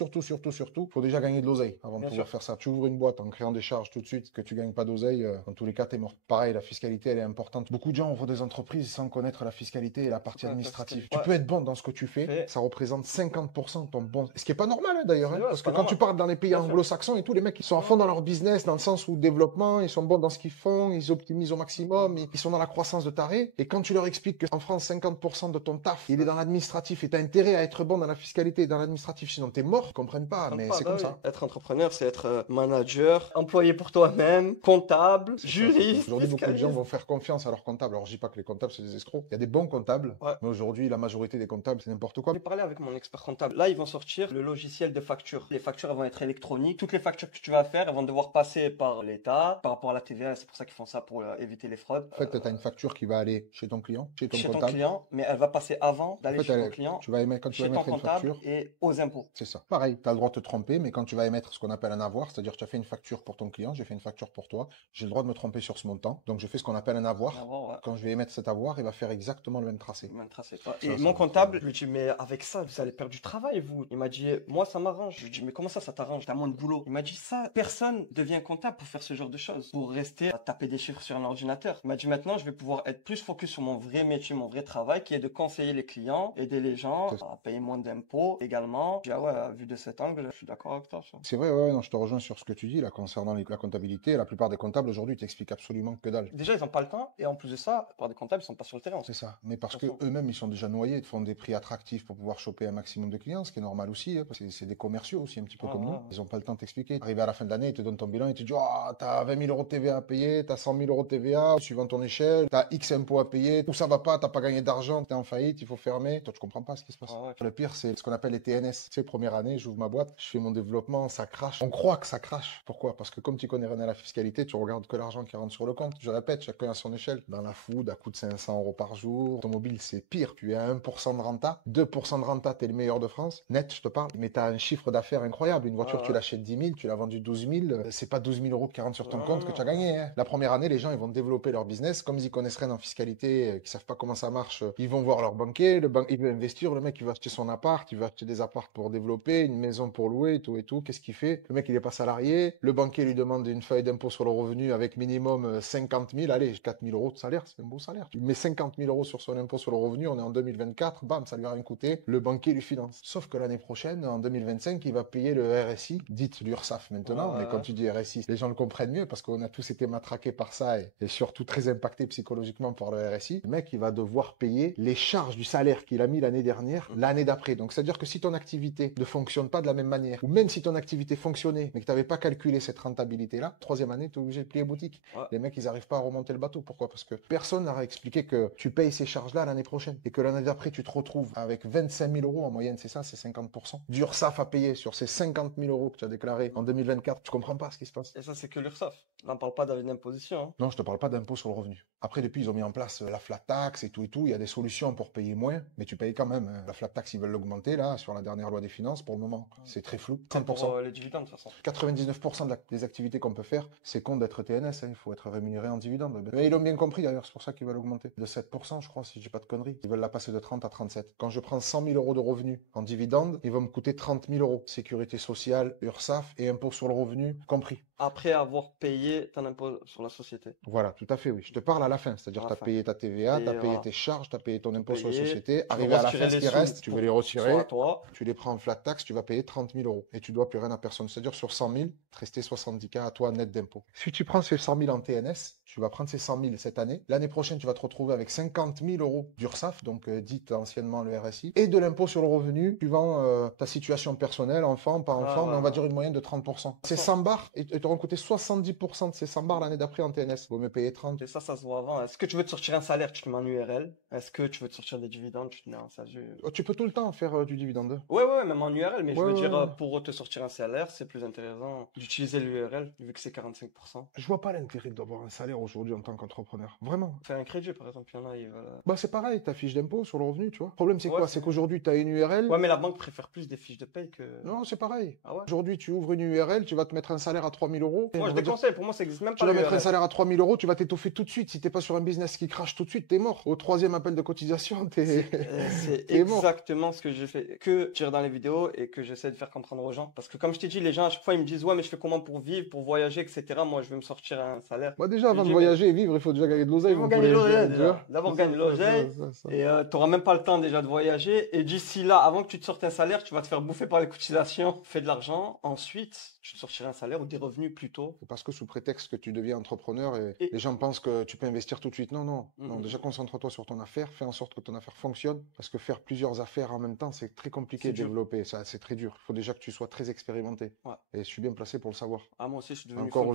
faut déjà gagner de l'oseille avant de Bien pouvoir sûr. faire ça. Tu ouvres une boîte en créant des charges tout de suite, que tu gagnes pas d'oseille, dans tous les cas, t'es mort. Pareil, la fiscalité, elle est importante. Beaucoup de gens ouvrent des entreprises sans connaître la fiscalité et la partie Ouais, la administrative. fiscalité. Tu peux être bon dans ce que tu fais, ça représente 50% de ton bon. Ce qui est pas normal, hein, d'ailleurs, hein, Ouais, parce c'est que pas quand normal. tu parles dans les pays Bien sûr. anglo-saxons et tout, les mecs, ils sont à fond dans leur business, dans le sens où développement, ils sont bons dans ce qu'ils font, ils optimisent au maximum, ils sont dans la croissance de taré. Et quand tu leur expliques qu'en France, 50% de ton taf, il est dans l'administratif et t'as intérêt à être bon dans la fiscalité et dans l'administratif, sinon t'es mort, ils comprennent pas, mais c'est comme ça. Être entrepreneur, c'est être manager, employé pour toi-même, comptable, juriste. Aujourd'hui, beaucoup de gens fiscaliste. vont faire confiance à leurs comptables. Alors, je dis pas que les comptables, c'est des escrocs. Il y a des bons comptables, Ouais. mais aujourd'hui, la majorité des comptables, c'est n'importe quoi. J'ai parlé avec mon expert comptable. Là, ils vont sortir le logiciel de facture. Les factures, elles vont être électroniques. Toutes les factures que tu vas faire, elles vont devoir passer par l'État, par rapport à la TVA. C'est pour ça qu'ils font ça, pour éviter les fraudes. En fait, tu as une facture qui va aller chez ton client, chez ton Chez ton comptable. client, mais elle va passer avant En d'aller fait, chez ton client, tu vas émettre, quand tu vas chez ton émettre une comptable facture, et aux impôts. c'est ça. Pareil, tu as le droit de te tromper, mais quand tu vas émettre ce qu'on appelle un avoir, c'est-à-dire tu as fait une facture pour ton client, j'ai fait une facture pour toi, j'ai le droit de me tromper sur ce montant, donc je fais ce qu'on appelle un avoir. Avant, ouais. Quand je vais émettre cet avoir, il va faire exactement le même tracé. Même tracé, quoi. Ça, Et ça mon va. comptable, je lui dis, mais avec ça, vous allez perdre du travail, vous. Il m'a dit, moi, ça m'arrange. Je lui dis, mais comment ça t'arrange? T'as moins de boulot. Il m'a dit, ça, personne devient comptable pour faire ce genre de choses. Pour rester à taper des chiffres sur un ordinateur. Il m'a dit, maintenant, je vais pouvoir être plus focus sur mon vrai métier, mon vrai travail, qui est de conseiller les clients, aider les gens C'est ça. à payer moins d'impôts également. Je dis, ah ouais, vu de cet angle, je suis d'accord avec toi, ça. C'est vrai, ouais, non, je te rejoins sur ce que tu dis là concernant la comptabilité. La plupart des comptables aujourd'hui t'expliquent absolument que dalle. Déjà, ils n'ont pas le temps. Et en plus de ça, la plupart des comptables, ils sont pas sur le terrain. C'est ça. Mais parce que Attention. eux-mêmes, ils sont déjà noyés, ils font des prix attractifs pour pouvoir choper un maximum de clients, ce qui est normal aussi, hein, parce que c'est des commerciaux aussi, un petit peu Ouais, comme ouais, nous. ouais. Ils n'ont pas le temps de expliqué. Arrivé à la fin de l'année, il te donne ton bilan, il te dit, oh, t'as 20 000 euros de TVA à payer, t'as 100 000 euros de TVA, suivant ton échelle, t'as X impôts à payer, tout ça va pas, t'as pas gagné d'argent, t'es en faillite, il faut fermer. Toi, tu comprends pas ce qui se passe. Ah ouais. Le pire, c'est ce qu'on appelle les TNS. Tu sais, première année, j'ouvre ma boîte, je fais mon développement, ça crache. On croit que ça crache. Pourquoi? Parce que comme tu connais rien à la fiscalité, tu regardes que l'argent qui rentre sur le compte. Je répète, chacun à son échelle. Dans la food, à coût de 500 euros par jour. Automobile, c'est pire. Tu es à 1% de renta. 2% de renta, t'es le meilleur de France. Net, je te parle. Mais t'as un chiffre d'affaires incroyable. Une voiture, tu l'achètes 10 000, tu l'as vendue 12 000. C'est pas 12 000 euros qui rentrent sur ton compte que tu as gagné. Hein. La première année, les gens, ils vont développer leur business. Comme ils connaissent rien en fiscalité, qu'ils savent pas comment ça marche, ils vont voir leur banquier. Il veut investir. Le mec, il veut acheter son appart. Il veut acheter des apparts pour développer, une maison pour louer, tout et tout. Qu'est-ce qu'il fait? Le mec, il est pas salarié. Le banquier lui demande une feuille d'impôt sur le revenu avec minimum 50 000. Allez, 4 000 euros de salaire, c'est un beau salaire. Tu mets 50 000 euros sur son impôt sur le revenu, on est en 2024, bam, ça lui a rien coûté. Le banquier lui finance. Sauf que l'année prochaine, en 2025, il va payer le RSI, dites l'URSSAF maintenant, mais quand tu dis RSI, les gens le comprennent mieux parce qu'on a tous été matraqués par ça et surtout très impactés psychologiquement par le RSI. Le mec, il va devoir payer les charges du salaire qu'il a mis l'année dernière, l'année d'après. Donc, c'est-à-dire que si ton activité ne fonctionne pas de la même manière, ou même si ton activité fonctionnait, mais que tu n'avais pas calculé cette rentabilité-là, troisième année, tu es obligé de plier boutique. Ouais. Les mecs, ils n'arrivent pas à remonter le bateau. Pourquoi? Parce que personne n'aurait expliqué que tu payes ces charges-là l'année prochaine et que l'année d'après, tu te retrouves avec 25 000 euros en moyenne, c'est ça, c'est 50%. D'URSSAF à payer sur ces 50 000 euros que tu as déclarés en 2024. Tu comprends pas ce qui se passe. Et ça, c'est que l'URSSAF. Là, on parle pas d'imposition. Hein. Non, je te parle pas d'impôt sur le revenu. Après, depuis, ils ont mis en place la flat tax et tout et tout. Il y a des solutions pour payer moins, mais tu payes quand même. Hein. La flat tax, ils veulent l'augmenter, là, sur la dernière loi des finances, pour le moment. C'est très flou. 30%. Pour les dividendes, de toute façon. 99% des activités qu'on peut faire, c'est con d'être TNS. Hein. Il faut être rémunéré en dividendes. Mais ils l'ont bien compris, d'ailleurs. C'est pour ça qu'ils veulent augmenter. De 7%, je crois, si je dis pas de conneries. Ils veulent la passer de 30 à 37. Quand je prends 100 000 euros de revenus en dividendes, ils vont me coûter 30 000 euros. Sécurité sociale, URSSAF et impôt sur le revenu, compris. Après avoir payé ton impôt sur la société. Voilà, tout à fait, oui. Je te parle à la fin. C'est-à-dire, tu as payé ta TVA, tu as payé tes charges, tu as payé ton impôt sur la société. Arrivé à la fin, ce qui reste, tu veux les retirer. Tu les prends en flat tax, tu vas payer 30 000 euros. Et tu dois plus rien à personne. C'est-à-dire, sur 100 000, rester 70 000 à toi net d'impôt. Si tu prends ces 100 000 en TNS, tu vas prendre ces 100 000 cette année. L'année prochaine, tu vas te retrouver avec 50 000 euros d'URSSAF, donc dite anciennement le RSI, et de l'impôt sur le revenu, suivant ta situation personnelle, enfant, pas enfant, mais on va dire une moyenne de 30%. Ces 100 bars, ils t'auront coûté 70% de ces 100 bars l'année d'après en TNS. Vaut mieux payer 30. Et ça se voit avant. Est-ce que tu veux te sortir un salaire, tu te mets en URL? Est-ce que tu veux te sortir des dividendes, tu te mets en SASU? Tu peux tout le temps faire du dividende. Ouais, même en URL, mais je veux dire, pour te sortir un salaire, c'est plus intéressant d'utiliser l'URL, vu que c'est 45%. Je vois pas l'intérêt d'avoir un salaire aujourd'hui en tant qu'entrepreneur. Vraiment. Faire un crédit, par exemple, il y en a, ils veulent... Bah, c'est pareil, ta fiche d'impôt sur le revenu, tu vois. Le problème, c'est quoi? C'est qu'aujourd'hui, tu as une URL. Ouais, mais la banque préfère plus des fiches de paye que... Non, c'est pareil. Ah ouais? Aujourd'hui, tu ouvres une URL, tu vas te mettre un salaire à 3 000 euros. Moi, je déconseille, pour moi, ça existe même pas. Tu vas mettre un salaire à 3 000 euros, tu vas t'étoffer tout de suite. Si t'es pas sur un business qui crache tout de suite, t'es mort. Au troisième appel de cotisation, c'est exactement ce que j'ai fait, que je tire dans les vidéos et que j'essaie de faire comprendre aux gens. Parce que comme je t'ai dit, les gens, à chaque fois, ils me disent, ouais, mais je fais comment pour vivre, pour voyager, etc. Moi, je vais me sortir un salaire. Moi, déjà, avant de voyager et vivre, il faut déjà gagner de l'oseille. Il faut gagner de l'oseille, déjà. D'abord, gagner de l'oseille. Et t'auras même pas le temps déjà de voyager. Et d'ici là, avant que tu te sortes un salaire, tu vas te faire bouffer par les cotisations. Fais de l'argent. Ensuite, tu te sortiras un salaire ou des revenus plutôt. C'est parce que sous prétexte que tu deviens entrepreneur et les gens pensent que tu peux investir tout de suite. Non, non. Non, déjà, concentre-toi sur ton affaire. Fais en sorte que ton affaire fonctionne. Parce que faire plusieurs affaires en même temps, c'est très compliqué de développer. Ça, c'est très dur. Il faut déjà que tu sois très expérimenté. Ouais. Et je suis bien placé pour le savoir. Ah, moi aussi, je suis devenu encore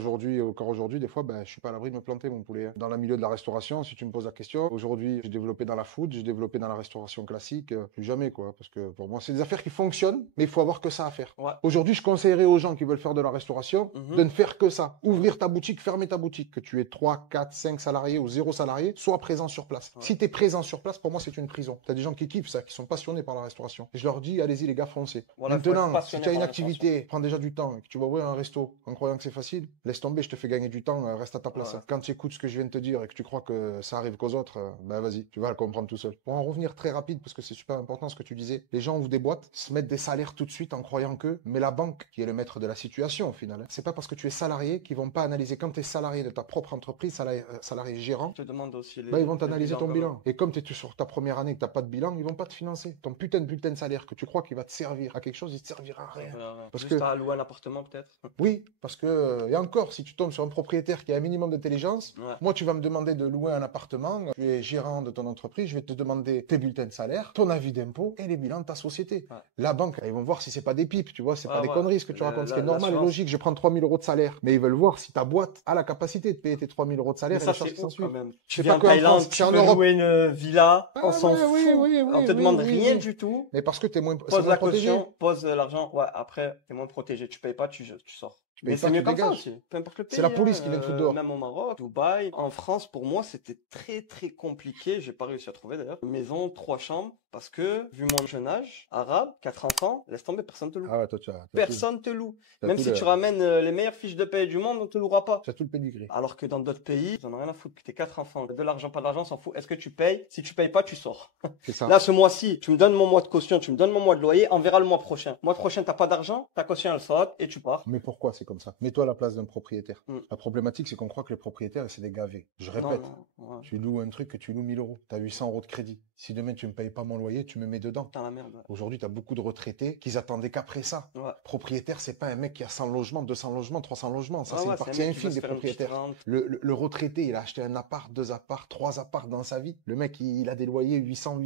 aujourd'hui, des fois, je suis pas à l'abri de me planter, mon poulet. Dans le milieu de la restauration, si tu me poses la question, aujourd'hui, j'ai développé dans la food, j'ai développé dans la restauration classique, plus jamais, quoi. Parce que pour moi, c'est des affaires qui fonctionnent, mais il faut avoir que ça à faire. Ouais. Aujourd'hui, je conseillerais aux gens qui veulent faire de la restauration de ne faire que ça. Ouvrir ta boutique, fermer ta boutique. Que tu aies 3, 4, 5 salariés ou 0 salariés, sois présent sur place. Ouais. Si tu es présent sur place, pour moi, c'est une prison. Tu as des gens qui kiffent ça, qui sont passionnés par la restauration. Et je leur dis, allez-y, les gars, foncez. Voilà, maintenant, si tu as une activité, prends déjà du temps, et que tu vas ouvrir un resto en croyant que c'est facile, laisse tomber, je te fais gagner du temps, reste à ta place. Ouais. Quand tu écoutes ce que je viens de te dire et que tu crois que ça arrive qu'aux autres, vas-y, tu vas le comprendre tout seul. Pour en revenir très rapide, parce que c'est super important ce que tu disais, les gens ouvrent des boîtes, se mettent des salaires tout de suite en croyant que, mais la banque, qui est le maître de la situation au final, c'est pas parce parce que tu es salarié qu'ils vont pas analyser. Quand tu es salarié de ta propre entreprise, salarié gérant, Je te demande aussi ils vont t'analyser ton quand bilan. même. Et comme tu es sur ta première année et que tu n'as pas de bilan, ils vont pas te financer. Ton putain de bulletin de salaire que tu crois qu'il va te servir à quelque chose, il te servira à rien. Parce Juste que, à louer un appartement peut-être. oui, parce que, et encore, si tu tombes sur un propriétaire qui a un minimum d'intelligence, Ouais. moi, tu vas me demander de louer un appartement, tu es gérant de ton entreprise, je vais te demander tes bulletins de salaire, ton avis d'impôt et les bilans de ta société. Ouais. La banque, ils vont voir si c'est pas des pipes, tu vois, c'est pas des Ouais. conneries ce que tu racontes, ce qui est normal et L'assurance. logique. Je prends 3 000 euros de salaire, mais ils veulent voir si ta boîte a la capacité de payer tes 3 000 euros de salaire Mais et ça, les charges c'est qui ouf s'ensuivent. quand même. Tu C'est viens pas en qu'en Thaïlande, France, tu c'est en veux Europe. louer une villa, Ah on s'en ouais, fout. oui, oui, On te oui, demande oui, rien oui. du tout. Mais parce que c'est moins Pose la protégé. caution, pose l'argent. Ouais, après, t'es moins protégé. Tu payes pas, tu sors. Tu payes Mais pas, c'est mieux tu comme ça dégages. aussi. Peu importe le pays. C'est la police qui vient te foutre dehors. Même au Maroc, Dubaï. En France, pour moi, c'était très très compliqué. J'ai pas réussi à trouver d'ailleurs. Une maison, 3 chambres. Parce que, vu mon jeune âge, arabe, 4 enfants, laisse tomber, personne te loue. Ah ouais, toi, tu as Personne te loue. t'as Même tout si le- tu ramènes les meilleures fiches de paie du monde, on te louera pas. tu as tout le pédigré. Alors que dans d'autres pays, ils en ont rien à foutre que t'aies 4 enfants. De l'argent, pas d'argent, s'en fout. Est-ce que tu payes? Si tu payes pas, tu sors. C'est ça. Là, ce mois-ci, tu me donnes mon mois de caution, tu me donnes mon mois de loyer, on verra le mois prochain. Mois prochain, t'as pas d'argent, ta caution, elle saute et tu pars. Mais pourquoi c'est comme ça? Mets-toi à la place d'un propriétaire. Mm. La problématique, c'est qu'on croit que les propriétaires, c'est des gavés. Je répète, Non, ouais. tu loues un truc que tu loues 1000 euros. Tu as 800 euros de crédit. Si demain, tu me payes pas mon loyer, tu me mets dedans. Dans la merde. Ouais. Aujourd'hui, tu as beaucoup de retraités qui attendaient qu'après ça. Ouais. Propriétaire, c'est pas un mec qui a 100 logements, 200 logements, 300 logements. Ça, c'est Ouais, une partie un mec qui veut infime se des faire une petite propriétaires. rente. Le retraité, il a acheté un appart, 2 apparts, 3 apparts dans sa vie. Le mec, il a des loyers 800.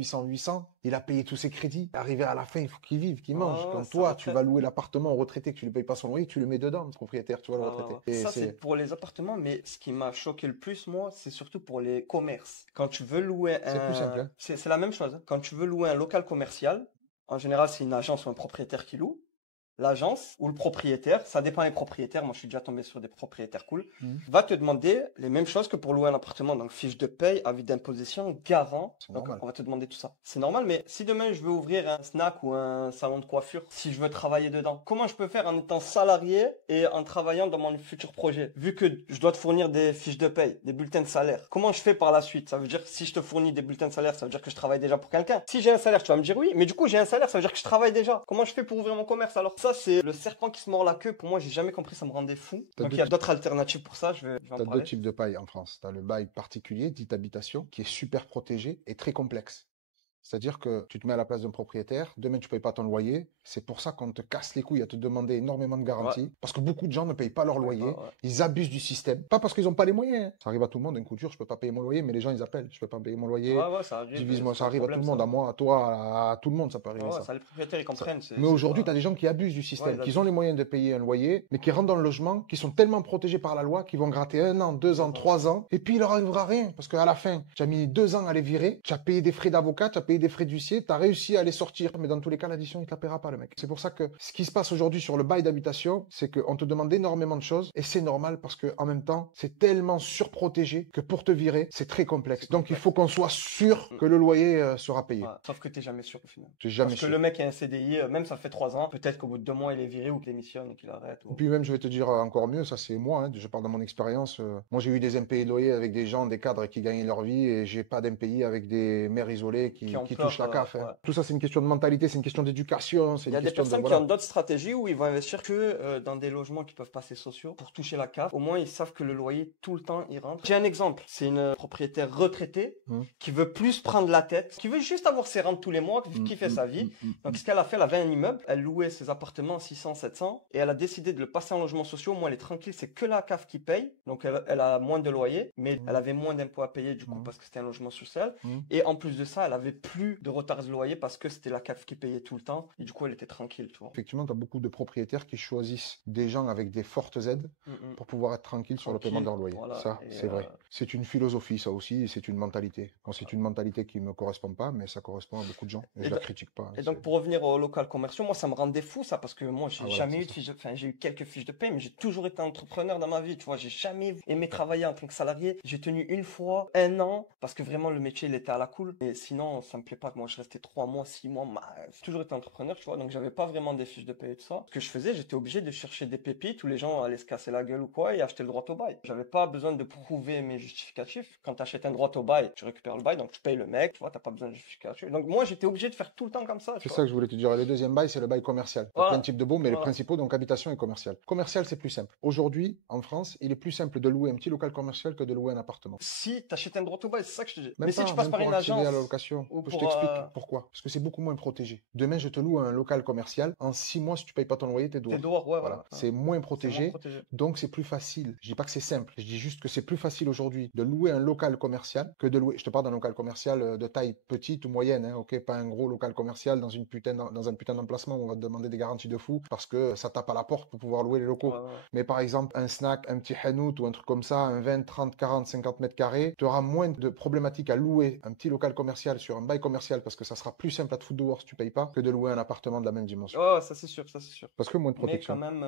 Il a payé tous ses crédits. Arrivé à la fin, il faut qu'il vive, qu'il mange. Ouais, Quand ça toi, va tu faire. vas louer l'appartement au retraité, que tu ne payes pas son loyer, tu le mets dedans, le propriétaire, tu vois, le retraité. Et Ça, c'est pour les appartements, mais ce qui m'a choqué le plus, moi, c'est surtout pour les commerces. Quand tu veux louer C'est plus simple, hein. C'est la même chose. Quand tu veux louer un local commercial, en général, c'est une agence ou un propriétaire qui loue. L'agence ou le propriétaire, ça dépend des propriétaires, moi je suis déjà tombé sur des propriétaires cool, va te demander les mêmes choses que pour louer un appartement, donc fiche de paye, avis d'imposition, garant, C'est donc normal. on va te demander tout ça. C'est normal, mais si demain je veux ouvrir un snack ou un salon de coiffure, si je veux travailler dedans, comment je peux faire en étant salarié et en travaillant dans mon futur projet? Vu que je dois te fournir des fiches de paye, des bulletins de salaire, comment je fais par la suite? Ça veut dire que si je te fournis des bulletins de salaire, ça veut dire que je travaille déjà pour quelqu'un. Si j'ai un salaire, tu vas me dire oui, mais du coup j'ai un salaire, ça veut dire que je travaille déjà. Comment je fais pour ouvrir mon commerce alors? Ça c'est le serpent qui se mord la queue. Pour moi, j'ai jamais compris, ça me rendait fou. T'as Donc deux il y a d'autres alternatives pour ça, je vais en Tu as parler. 2 types de bail en France. Tu as le bail particulier, dit habitation, qui est super protégé et très complexe. C'est-à-dire que tu te mets à la place d'un propriétaire, demain tu payes pas ton loyer, c'est pour ça qu'on te casse les couilles à te demander énormément de garanties, parce que beaucoup de gens ne payent pas leur loyer, Ouais. ils abusent du système, pas parce qu'ils n'ont pas les moyens, hein. Ça arrive à tout le monde, une couture, je peux pas payer mon loyer, mais les gens ils appellent, je peux pas payer mon loyer, Ouais, ça arrive. divise-moi, c'est ça un arrive à tout problème, le monde, ça. à moi, à toi, à tout le monde ça peut arriver ça. Ça, les propriétaires, ils comprennent. Mais aujourd'hui, tu as des gens qui abusent du système, qui ont les moyens de payer un loyer, mais qui rentrent dans le logement, qui sont tellement protégés par la loi, qui vont gratter 1 an, 2 ans, 3 ans, et puis il leur arrivera rien. Parce qu'à la fin, tu as mis 2 ans à les virer, tu as payé des frais d'avocat, tu as payé des frais d'huissier, tu as réussi à les sortir. Mais dans tous les cas, l'addition, il ne te la paiera pas, le mec. C'est pour ça que ce qui se passe aujourd'hui sur le bail d'habitation, c'est qu'on te demande énormément de choses, et c'est normal parce qu'en même temps, c'est tellement surprotégé que pour te virer, c'est très complexe. Donc il faut qu'on soit sûr que le loyer sera payé. Ouais, sauf que tu n'es jamais sûr au final. Tu n'es jamais Parce que sûr. le mec a un CDI, même ça fait 3 ans, peut-être qu'au bout de 2 mois, il est viré ou qu'il démissionne et qu'il arrête. Et puis même, je vais te dire encore mieux, ça c'est moi, hein, je parle de mon expérience. Moi, j'ai eu des impayés de loyer avec des gens, des cadres qui gagnaient leur vie, et j'ai pas d'impayés avec des mères isolées qui en touchent la pleurent, CAF. Hein. ouais. Tout ça, c'est une question de mentalité, c'est une question d'éducation, c'est Il y a une des question personnes de... qui ont d'autres stratégies où ils vont investir que dans des logements qui peuvent passer sociaux pour toucher la CAF. Au moins, ils savent que le loyer, tout le temps, il rentre. J'ai un exemple. C'est une propriétaire retraitée qui veut plus prendre la tête, qui veut juste avoir ses rentes tous les mois, qui fait sa vie. Donc, ce qu'elle a fait, elle avait un immeuble, elle louait ses appartements 600, 700 et elle a décidé de le passer en logement social. Au moins, elle est tranquille, c'est que la CAF qui paye. Donc, elle a moins de loyer, mais elle avait moins d'impôts à payer du coup parce que c'était un logement social. Et en plus de ça, elle avait plus de retard de loyer parce que c'était la CAF qui payait tout le temps. Et du coup, elle était tranquille, tu vois. Effectivement, tu as beaucoup de propriétaires qui choisissent des gens avec des fortes aides pour pouvoir être tranquille sur le paiement de leur loyer. Voilà. Ça, c'est vrai. C'est une philosophie, ça aussi, et c'est une mentalité. Bon, c'est une mentalité qui ne me correspond pas, mais ça correspond à beaucoup de gens. Et je la critique pas. Hein, et donc, pour revenir au local commercial, moi, ça me rendait fou, ça, parce que moi, j'ai jamais eu de fiche de... Enfin, j'ai eu quelques fiches de paie, mais j'ai toujours été entrepreneur dans ma vie, tu vois. J'ai jamais aimé travailler en tant que salarié. J'ai tenu une fois 1 an, parce que vraiment, le métier, il était à la cool. Et sinon, ça me plaît pas. Moi, je restais 3 mois, 6 mois. J'ai toujours été entrepreneur, tu vois. Donc, j'avais pas vraiment des fiches de paye et tout ça. Ce que je faisais, j'étais obligé de chercher des pépites où les gens allaient se casser la gueule ou quoi et acheter le droit au bail. J'avais pas besoin de prouver mes justificatifs. Quand tu achètes un droit au bail, tu récupères le bail, donc tu payes le mec, tu vois, t'as pas besoin de justificatif. Donc, moi, j'étais obligé de faire tout le temps comme ça, tu C'est vois. ça que je voulais te dire. Le deuxième bail, c'est le bail commercial. Il y a Voilà. plein de types de baux, mais les Voilà. principaux, donc habitation et commercial. Commercial, c'est plus simple. Aujourd'hui, en France, il est plus simple de louer un petit local commercial que de louer un appartement. Si tu achètes un droit au bail, c'est ça que je te dis. Même Mais si pas, tu passes même par pour une accéder agence à la location. ou Je pour, t'explique pourquoi. Parce que c'est beaucoup moins protégé. Demain, je te loue un local commercial. En 6 mois, si tu payes pas ton loyer, t'es t'es dehors. dehors, ouais, Voilà. voilà. C'est moins C'est moins protégé. protégé. Donc, c'est plus facile. Je dis pas que c'est simple. Je dis juste que c'est plus facile aujourd'hui de louer un local commercial que de louer. Je te parle d'un local commercial de taille petite ou moyenne, hein, ok? Pas un gros local commercial dans un putain d'emplacement où on va te demander des garanties de fou parce que ça tape à la porte pour pouvoir louer les locaux. Ouais, ouais. Mais par exemple, un snack, un petit hanout ou un truc comme ça, un 20, 30, 40, 50 mètres carrés, tu auras moins de problématiques à louer un petit local commercial sur un bail commercial parce que ça sera plus simple à te foutre dehors si tu payes pas que de louer un appartement de la même dimension. Ouais, ça c'est sûr, ça c'est sûr. Parce que moins de Mais protection. quand même,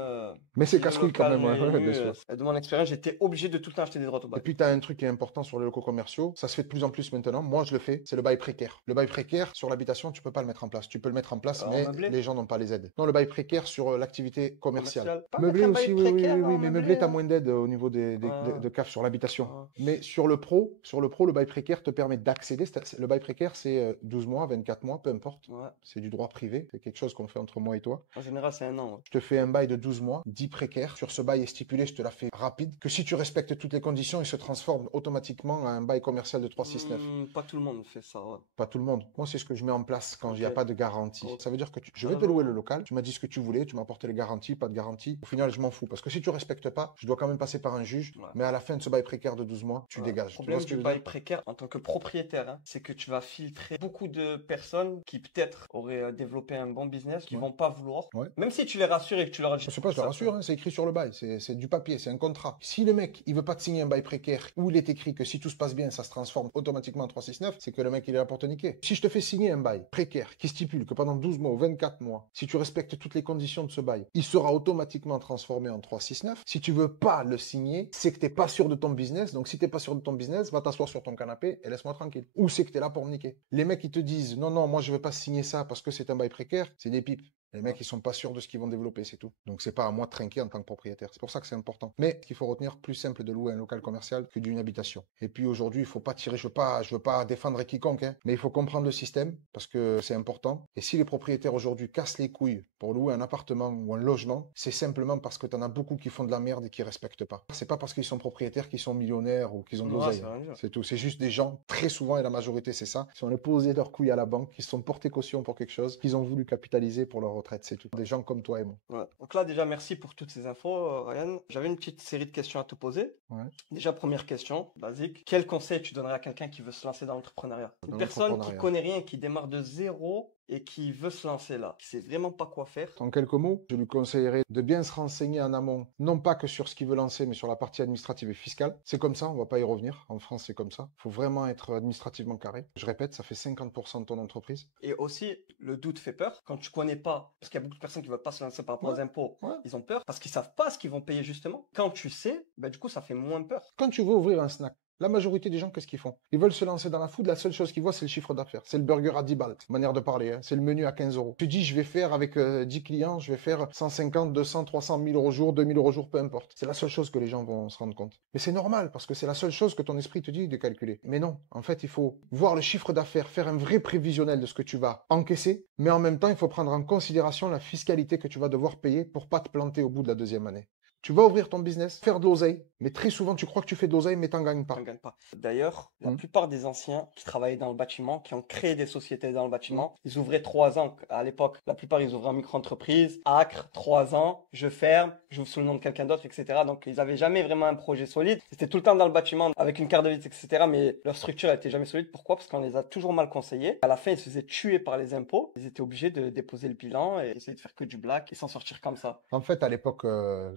Mais c'est si le casse-couille quand local même, ouais, est ouais, nu, bien sûr. de mon expérience, j'étais obligé de tout le temps acheter des droits au Et bail. puis, tu as un truc qui est important sur les locaux commerciaux, ça se fait de plus en plus maintenant. Moi, je le fais, c'est le bail précaire. Le bail précaire, sur l'habitation, tu peux pas le mettre en place. Tu peux le mettre en place, En mais meublé les gens n'ont pas les aides. Non, le bail précaire sur l'activité commerciale. Commercial. Pas Meublé mettre un aussi, bail oui, précaire en mais meublé, meublé, tu as hein. moins d'aide au niveau Ouais. de CAF sur l'habitation. Ouais. Mais sur le pro, le bail précaire te permet d'accéder. Le bail précaire, c'est 12 mois, 24 mois, peu importe. Ouais. C'est du droit privé. C'est quelque chose qu'on fait entre moi et toi. En général, c'est un an. Ouais. Je te fais un bail de 12 mois, 10 précaires. Sur ce bail est stipulé, je te la fais rapide, que si tu respectes toutes les conditions, il se transforme automatiquement en un bail commercial de 369. Pas tout le monde fait ça. Ouais. Pas tout le monde. Moi, c'est ce que je mets en place quand il n'y a Ok. pas de garantie. Ok. Ça veut dire que je vais te louer le local, tu m'as dit ce que tu voulais, tu m'as apporté les garanties, pas de garantie. Au final, je m'en fous. Parce que si tu respectes pas, je dois quand même passer par un juge. Ouais. Mais à la fin de ce bail précaire de 12 mois, tu Ouais. dégages. Le Tu problème vois ce que je du veux bail dire précaire en tant que propriétaire, hein, c'est que tu vas filtrer beaucoup de personnes qui peut-être auraient développé un bon business, qui Ouais. vont pas vouloir. Ouais. Même si tu les rassures et que tu leur dis. Je sais pas, je te ça, rassure, hein, c'est écrit sur le bail, c'est du papier, c'est un contrat. Si le mec, il veut pas te signer un bail précaire où il est écrit que si tout se passe bien, ça se transforme automatiquement en 369, c'est que le mec, il est là pour te niquer. Si je te fais signer un bail précaire qui stipule que pendant 12 mois ou 24 mois, si tu respectes toutes les conditions de ce bail, il sera automatiquement transformé en 369. Si tu veux pas le signer, c'est que t'es pas sûr de ton business. Donc si t'es pas sûr de ton business, va t'asseoir sur ton canapé et laisse-moi tranquille. Ou c'est que t'es là pour me niquer. Les mecs, ils te disent non, non, moi je veux pas signer ça parce que c'est un bail précaire, c'est des pipes. Les mecs, ils sont pas sûrs de ce qu'ils vont développer, c'est tout. Donc, c'est pas à moi de trinquer en tant que propriétaire. C'est pour ça que c'est important. Mais ce qu'il faut retenir, plus simple de louer un local commercial que d'une habitation. Et puis aujourd'hui, il faut pas tirer, je veux pas défendre quiconque, hein, mais il faut comprendre le système parce que c'est important. Et si les propriétaires aujourd'hui cassent les couilles pour louer un appartement ou un logement, c'est simplement parce que t'en as beaucoup qui font de la merde et qui respectent pas. C'est pas parce qu'ils sont propriétaires qu'ils sont millionnaires ou qu'ils ont de Ouais, l'oseille. c'est rien. C'est tout. C'est juste des gens, très souvent, et la majorité, c'est ça, qui ont posé leurs couilles à la banque, qui se sont portés caution pour quelque chose, qu'ils ont voulu capitaliser pour leur retraite, c'est tout. Des gens comme toi et moi. Ouais. Donc là, déjà, merci pour toutes ces infos, Ryan. J'avais une petite série de questions à te poser. Ouais. Déjà, première question, basique. Quel conseil tu donnerais à quelqu'un qui veut se lancer dans l'entrepreneuriat? Une Dans personne qui l'entrepreneuriat. connaît rien, qui démarre de zéro et qui veut se lancer là, qui sait vraiment pas quoi faire. En quelques mots, je lui conseillerais de bien se renseigner en amont, non pas que sur ce qu'il veut lancer, mais sur la partie administrative et fiscale. C'est comme ça, on va pas y revenir. En France, c'est comme ça. Il faut vraiment être administrativement carré. Je répète, ça fait 50% de ton entreprise. Et aussi, le doute fait peur. Quand tu connais pas, parce qu'il y a beaucoup de personnes qui veulent pas se lancer par rapport aux impôts, Ouais. ils ont peur parce qu'ils savent pas ce qu'ils vont payer justement. Quand tu sais, bah, du coup, ça fait moins peur. Quand tu veux ouvrir un snack, la majorité des gens, qu'est-ce qu'ils font? Ils veulent se lancer dans la food, la seule chose qu'ils voient, c'est le chiffre d'affaires. C'est le burger à 10 balles, manière de parler, hein. C'est le menu à 15 euros. Tu dis, je vais faire avec 10 clients, je vais faire 150, 200, 300 000 euros jour, 2000 euros jour, peu importe. C'est la seule chose que les gens vont se rendre compte. Mais c'est normal, parce que c'est la seule chose que ton esprit te dit de calculer. Mais non, en fait, il faut voir le chiffre d'affaires, faire un vrai prévisionnel de ce que tu vas encaisser, mais en même temps, il faut prendre en considération la fiscalité que tu vas devoir payer pour pas te planter au bout de la deuxième année. Tu vas ouvrir ton business, faire de l'oseille, mais très souvent tu crois que tu fais de l'oseille, mais t'en gagnes pas. On gagne pas. D'ailleurs, la Mm. plupart des anciens qui travaillaient dans le bâtiment, qui ont créé des sociétés dans le bâtiment, ils ouvraient 3 ans. À l'époque, la plupart, ils ouvraient en micro-entreprise, acre, 3 ans, je ferme, j'ouvre sous le nom de quelqu'un d'autre, etc. Donc, ils avaient jamais vraiment un projet solide. C'était tout le temps dans le bâtiment, avec une carte de visite, etc. Mais leur structure était jamais solide. Pourquoi? Parce qu'on les a toujours mal conseillés. À la fin, ils se faisaient tuer par les impôts. Ils étaient obligés de déposer le bilan et essayer de faire que du black et s'en sortir comme ça. En fait, à l'époque,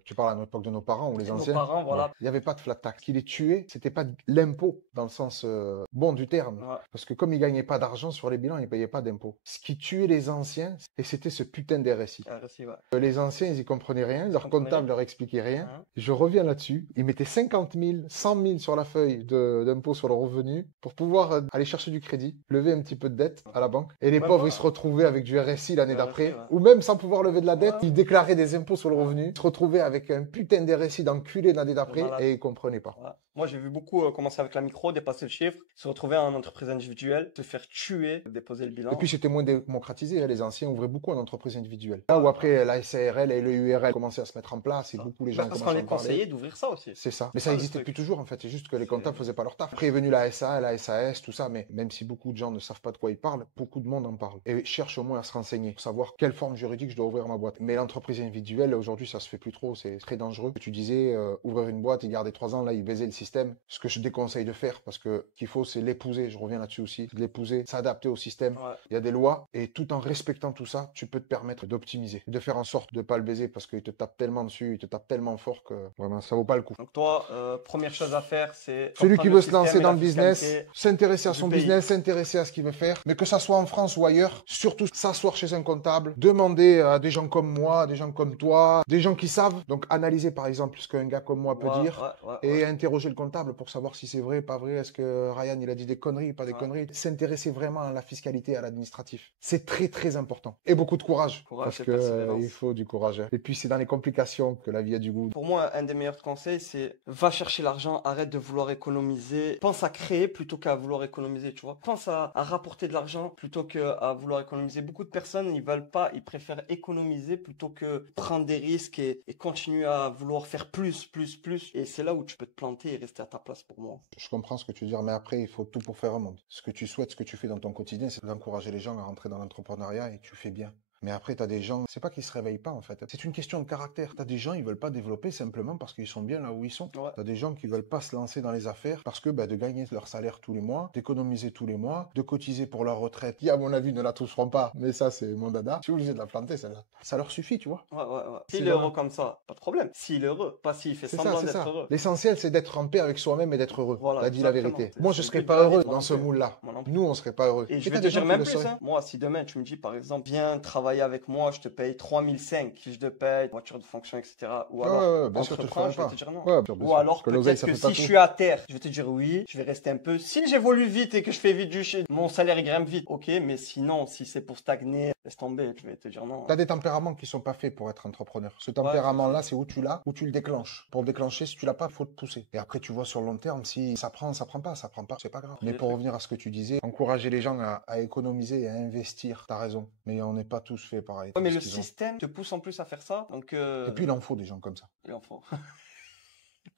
tu parles à l'époque de nos parents ou les Nos anciens. parents, voilà. Ouais. Il n'y avait pas de flat tax. Ce qui les tuait, c'était pas l'impôt dans le sens bon du terme. Ouais. Parce que comme ils gagnaient pas d'argent sur les bilans, ils payaient pas d'impôts. Ce qui tuait les anciens, et c'était ce putain d'RSI. RSI, ouais. Les anciens, ils y comprenaient rien. Leur comprenaient comptable rien. leur expliquait rien. Hein. Je reviens là-dessus. Ils mettaient 50 000, 100 000 sur la feuille d'impôt sur le revenu pour pouvoir aller chercher du crédit, lever un petit peu de dette à la banque. Et les Ouais, pauvres, voilà. ils se retrouvaient avec du RSI l'année Le d'après. RSI, ouais. Ou même sans pouvoir lever de la dette, Ouais. ils déclaraient des impôts sur le revenu. Ils se retrouvaient avec un putain d'RSI d'enculé l'année d'après Malade. et ils comprenaient pas. Ouais. Moi, j'ai vu beaucoup commencer avec la micro, dépasser le chiffre, se retrouver en entreprise individuelle, se faire tuer, déposer le bilan. Et puis c'était moins démocratisé, hein. Les anciens ouvraient beaucoup en entreprise individuelle. Là où après la SARL et le URL commençaient à se mettre en place et beaucoup les gens parce qu'on commençaient à les en parler. conseillait d'ouvrir ça aussi. C'est ça. Mais C'est ça ça, le existait truc. depuis toujours en fait. C'est juste que les C'est- comptables faisaient pas leur taf. Après est venue la SA, la SAS, tout ça. Mais même si beaucoup de gens ne savent pas de quoi ils parlent, beaucoup de monde en parle. Et cherche au moins à se renseigner pour savoir quelle forme juridique je dois ouvrir ma boîte. Mais l'entreprise individuelle, aujourd'hui, ça se fait plus trop. C'est très dangereux. Tu disais, ouvrir une boîte, y garder 3 ans, là, ils baisaient le système. Ce que je déconseille de faire, parce que qu'il faut, c'est l'épouser. Je reviens là-dessus aussi. L'épouser, s'adapter au système. Ouais. Il y a des lois et tout en respectant tout ça, tu peux te permettre d'optimiser, de faire en sorte de pas le baiser parce qu'il te tape tellement dessus, il te tape tellement fort que vraiment ça vaut pas le coup. Donc toi, première chose à faire, c'est Celui comprendre qui le veut se lancer système et dans la le business, fiscalité. s'intéresser à du son pays. business, s'intéresser à ce qu'il veut faire, mais que ça soit en France ou ailleurs, surtout s'asseoir chez un comptable, demander à des gens comme moi, des gens comme toi, des gens qui savent, donc analyser par exemple ce qu'un gars comme moi peut Ouais, dire. ouais, ouais, Et ouais. interroger le comptable pour savoir si c'est vrai, pas vrai, est-ce que Ryan il a dit des conneries, pas des Ouais. conneries. S'intéresser vraiment à la fiscalité, à l'administratif. C'est très très important. Et beaucoup de courage. Courage parce et que persévérance. il faut du courage. Hein. Et puis c'est dans les complications que la vie a du goût. Pour moi, un des meilleurs conseils, c'est va chercher l'argent, arrête de vouloir économiser. Pense à créer plutôt qu'à vouloir économiser, tu vois. Pense à rapporter de l'argent plutôt qu'à vouloir économiser. Beaucoup de personnes, ils veulent pas, ils préfèrent économiser plutôt que prendre des risques et continuer à vouloir faire plus, plus, plus. Et c'est là où tu peux te planter et rester à ta place pour moi. Je comprends ce que tu veux dire, mais après, il faut tout pour faire un monde. Ce que tu souhaites, ce que tu fais dans ton quotidien, c'est d'encourager les gens à rentrer dans l'entrepreneuriat et tu fais bien. Mais après, tu as des gens, c'est pas qu'ils se réveillent pas en fait. C'est une question de caractère. Tu as des gens, ils veulent pas développer simplement parce qu'ils sont bien là où ils sont. Ouais. Tu as des gens qui veulent pas se lancer dans les affaires parce que de gagner leur salaire tous les mois, d'économiser tous les mois, de cotiser pour leur retraite, qui à mon avis ne la toucheront pas, mais ça c'est mon dada. Je suis obligé de la planter celle-là. Ça leur suffit, tu vois. Ouais, ouais, ouais. C'est S'il est vrai. heureux comme ça, pas de problème. S'il est heureux, pas s'il fait C'est ça, semblant c'est d'être ça. heureux. L'essentiel, c'est d'être en paix avec soi-même et d'être heureux. Voilà, T'as dit la exactement. vérité. C'est- Moi, c'est je le serais but de pas la vie, heureux moi dans non ce plus. moule-là. Moi non plus. Nous, on serait pas heureux. Et Mais je vais t'as te des dire gens qui même le plus, seraient. hein. Moi, si demain tu me dis par exemple, viens travailler avec moi, je te paye 3005, fiche de paye, voiture de fonction, etc. Ou Ouais, alors, ouais, bien sûr, tu le entreprends, ferais je vais pas. te dire non. Ouais, bien Ou sûr. alors Que l'oseille, peut-être ça que fait si pas je tout. suis à terre, je vais te dire oui, je vais rester un peu. Si j'évolue vite et que je fais vite du shit, mon salaire il grimpe vite, ok, mais sinon, si c'est pour stagner, laisse tomber, je vais te dire non. T'as des tempéraments qui sont pas faits pour être entrepreneur. Ce tempérament-là, c'est où tu l'as, où tu le déclenches. Pour le déclencher, si tu l'as pas, faut te pousser. Et après, tu vois sur le long terme, si ça prend pas, c'est pas grave. Mais pour revenir à ce que tu disais, encourager les gens à économiser et à investir, t'as raison. Mais on n'est pas tous faits pareil. Ouais, mais le Parce qu'ils ont- système te pousse en plus à faire ça, donc Et puis, il en faut des gens comme ça. il en faut.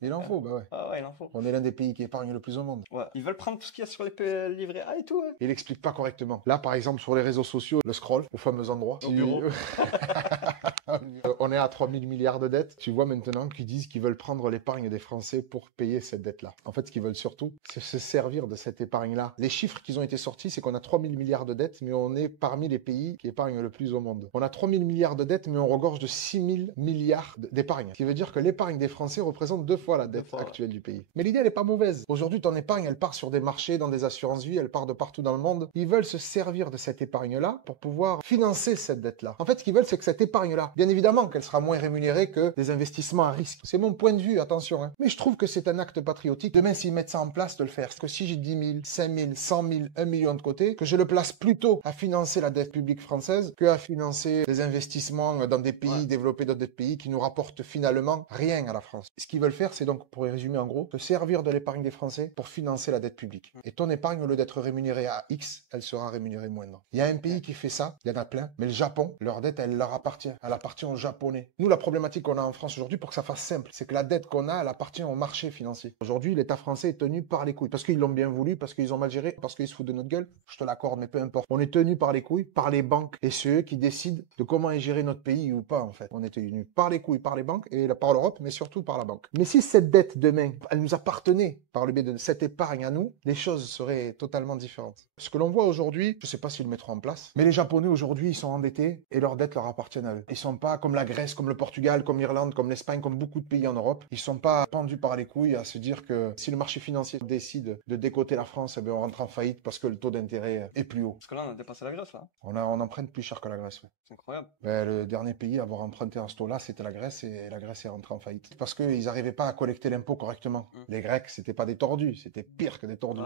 Il en faut, bah ouais. Ah ouais, il en faut. On est l'un des pays qui épargne le plus au monde. Ouais. Ils veulent prendre tout ce qu'il y a sur les livrets A et tout, hein. Il explique pas correctement. Là, par exemple, sur les réseaux sociaux, le scroll, au fameux endroit. Au bureau. On est à 3000 milliards de dettes. Tu vois maintenant qu'ils disent qu'ils veulent prendre l'épargne des Français pour payer cette dette-là. En fait, ce qu'ils veulent surtout, c'est se servir de cette épargne-là. Les chiffres qui ont été sortis, c'est qu'on a 3000 milliards de dettes, mais on est parmi les pays qui épargnent le plus au monde. On a 3000 milliards de dettes, mais on regorge de 6000 milliards d'épargne. Ce qui veut dire que l'épargne des Français représente 2 fois la dette fois, ouais. actuelle du pays. Mais l'idée, elle est pas mauvaise. Aujourd'hui, ton épargne, elle part sur des marchés, dans des assurances-vie, elle part de partout dans le monde. Ils veulent se servir de cette épargne-là pour pouvoir financer cette dette-là. En fait, ce qu'ils veulent, c'est que cette épargne-là, bien évidemment qu'elle sera moins rémunérée que des investissements à risque. C'est mon point de vue, attention. Hein. Mais je trouve que c'est un acte patriotique. Demain, s'ils mettent ça en place, de le faire. Parce que si j'ai 10 000, 5 000, 100 000, 1 million de côté, que je le place plutôt à financer la dette publique française que à financer des investissements dans des pays développés, dans des pays qui nous rapportent finalement rien à la France. Ce qu'ils veulent faire, c'est donc, pour résumer en gros, se servir de l'épargne des Français pour financer la dette publique. Et ton épargne, au lieu d'être rémunérée à X, elle sera rémunérée moindre. Il y a un pays qui fait ça, il y en a plein, mais le Japon, leur dette, elle leur appartient. Elle appartient aux Japonais. Nous, la problématique qu'on a en France aujourd'hui, pour que ça fasse simple, c'est que la dette qu'on a, elle appartient au marché financier. Aujourd'hui, l'État français est tenu par les couilles. Parce qu'ils l'ont bien voulu, parce qu'ils ont mal géré, parce qu'ils se foutent de notre gueule, je te l'accorde, mais peu importe. On est tenu par les couilles, par les banques. Et c'est eux qui décident de comment est géré notre pays ou pas, en fait. On est tenu par les couilles, par les banques, et par l'Europe, mais surtout par la banque. Mais si cette dette, demain, elle nous appartenait par le biais de cette épargne à nous, les choses seraient totalement différentes. Ce que l'on voit aujourd'hui, je ne sais pas s'ils le mettront en place, mais les Japonais aujourd'hui, ils sont endettés et leurs dettes leur appartiennent à eux. Ils sont pas comme la Grèce, comme le Portugal, comme l'Irlande, comme l'Espagne, comme beaucoup de pays en Europe. Ils sont pas pendus par les couilles à se dire que si le marché financier décide de décoter la France, eh bien on rentre en faillite parce que le taux d'intérêt est plus haut. Parce que là, on a dépassé la Grèce, là. On emprunte plus cher que la Grèce. Ouais. C'est incroyable. Ben, le dernier pays à avoir emprunté en ce taux-là, c'était la Grèce et la Grèce est rentrée en faillite. Parce qu'ils n'arrivaient pas à collecter l'impôt correctement. Les Grecs, c'était pas des tordus, c'était pire que des tordus.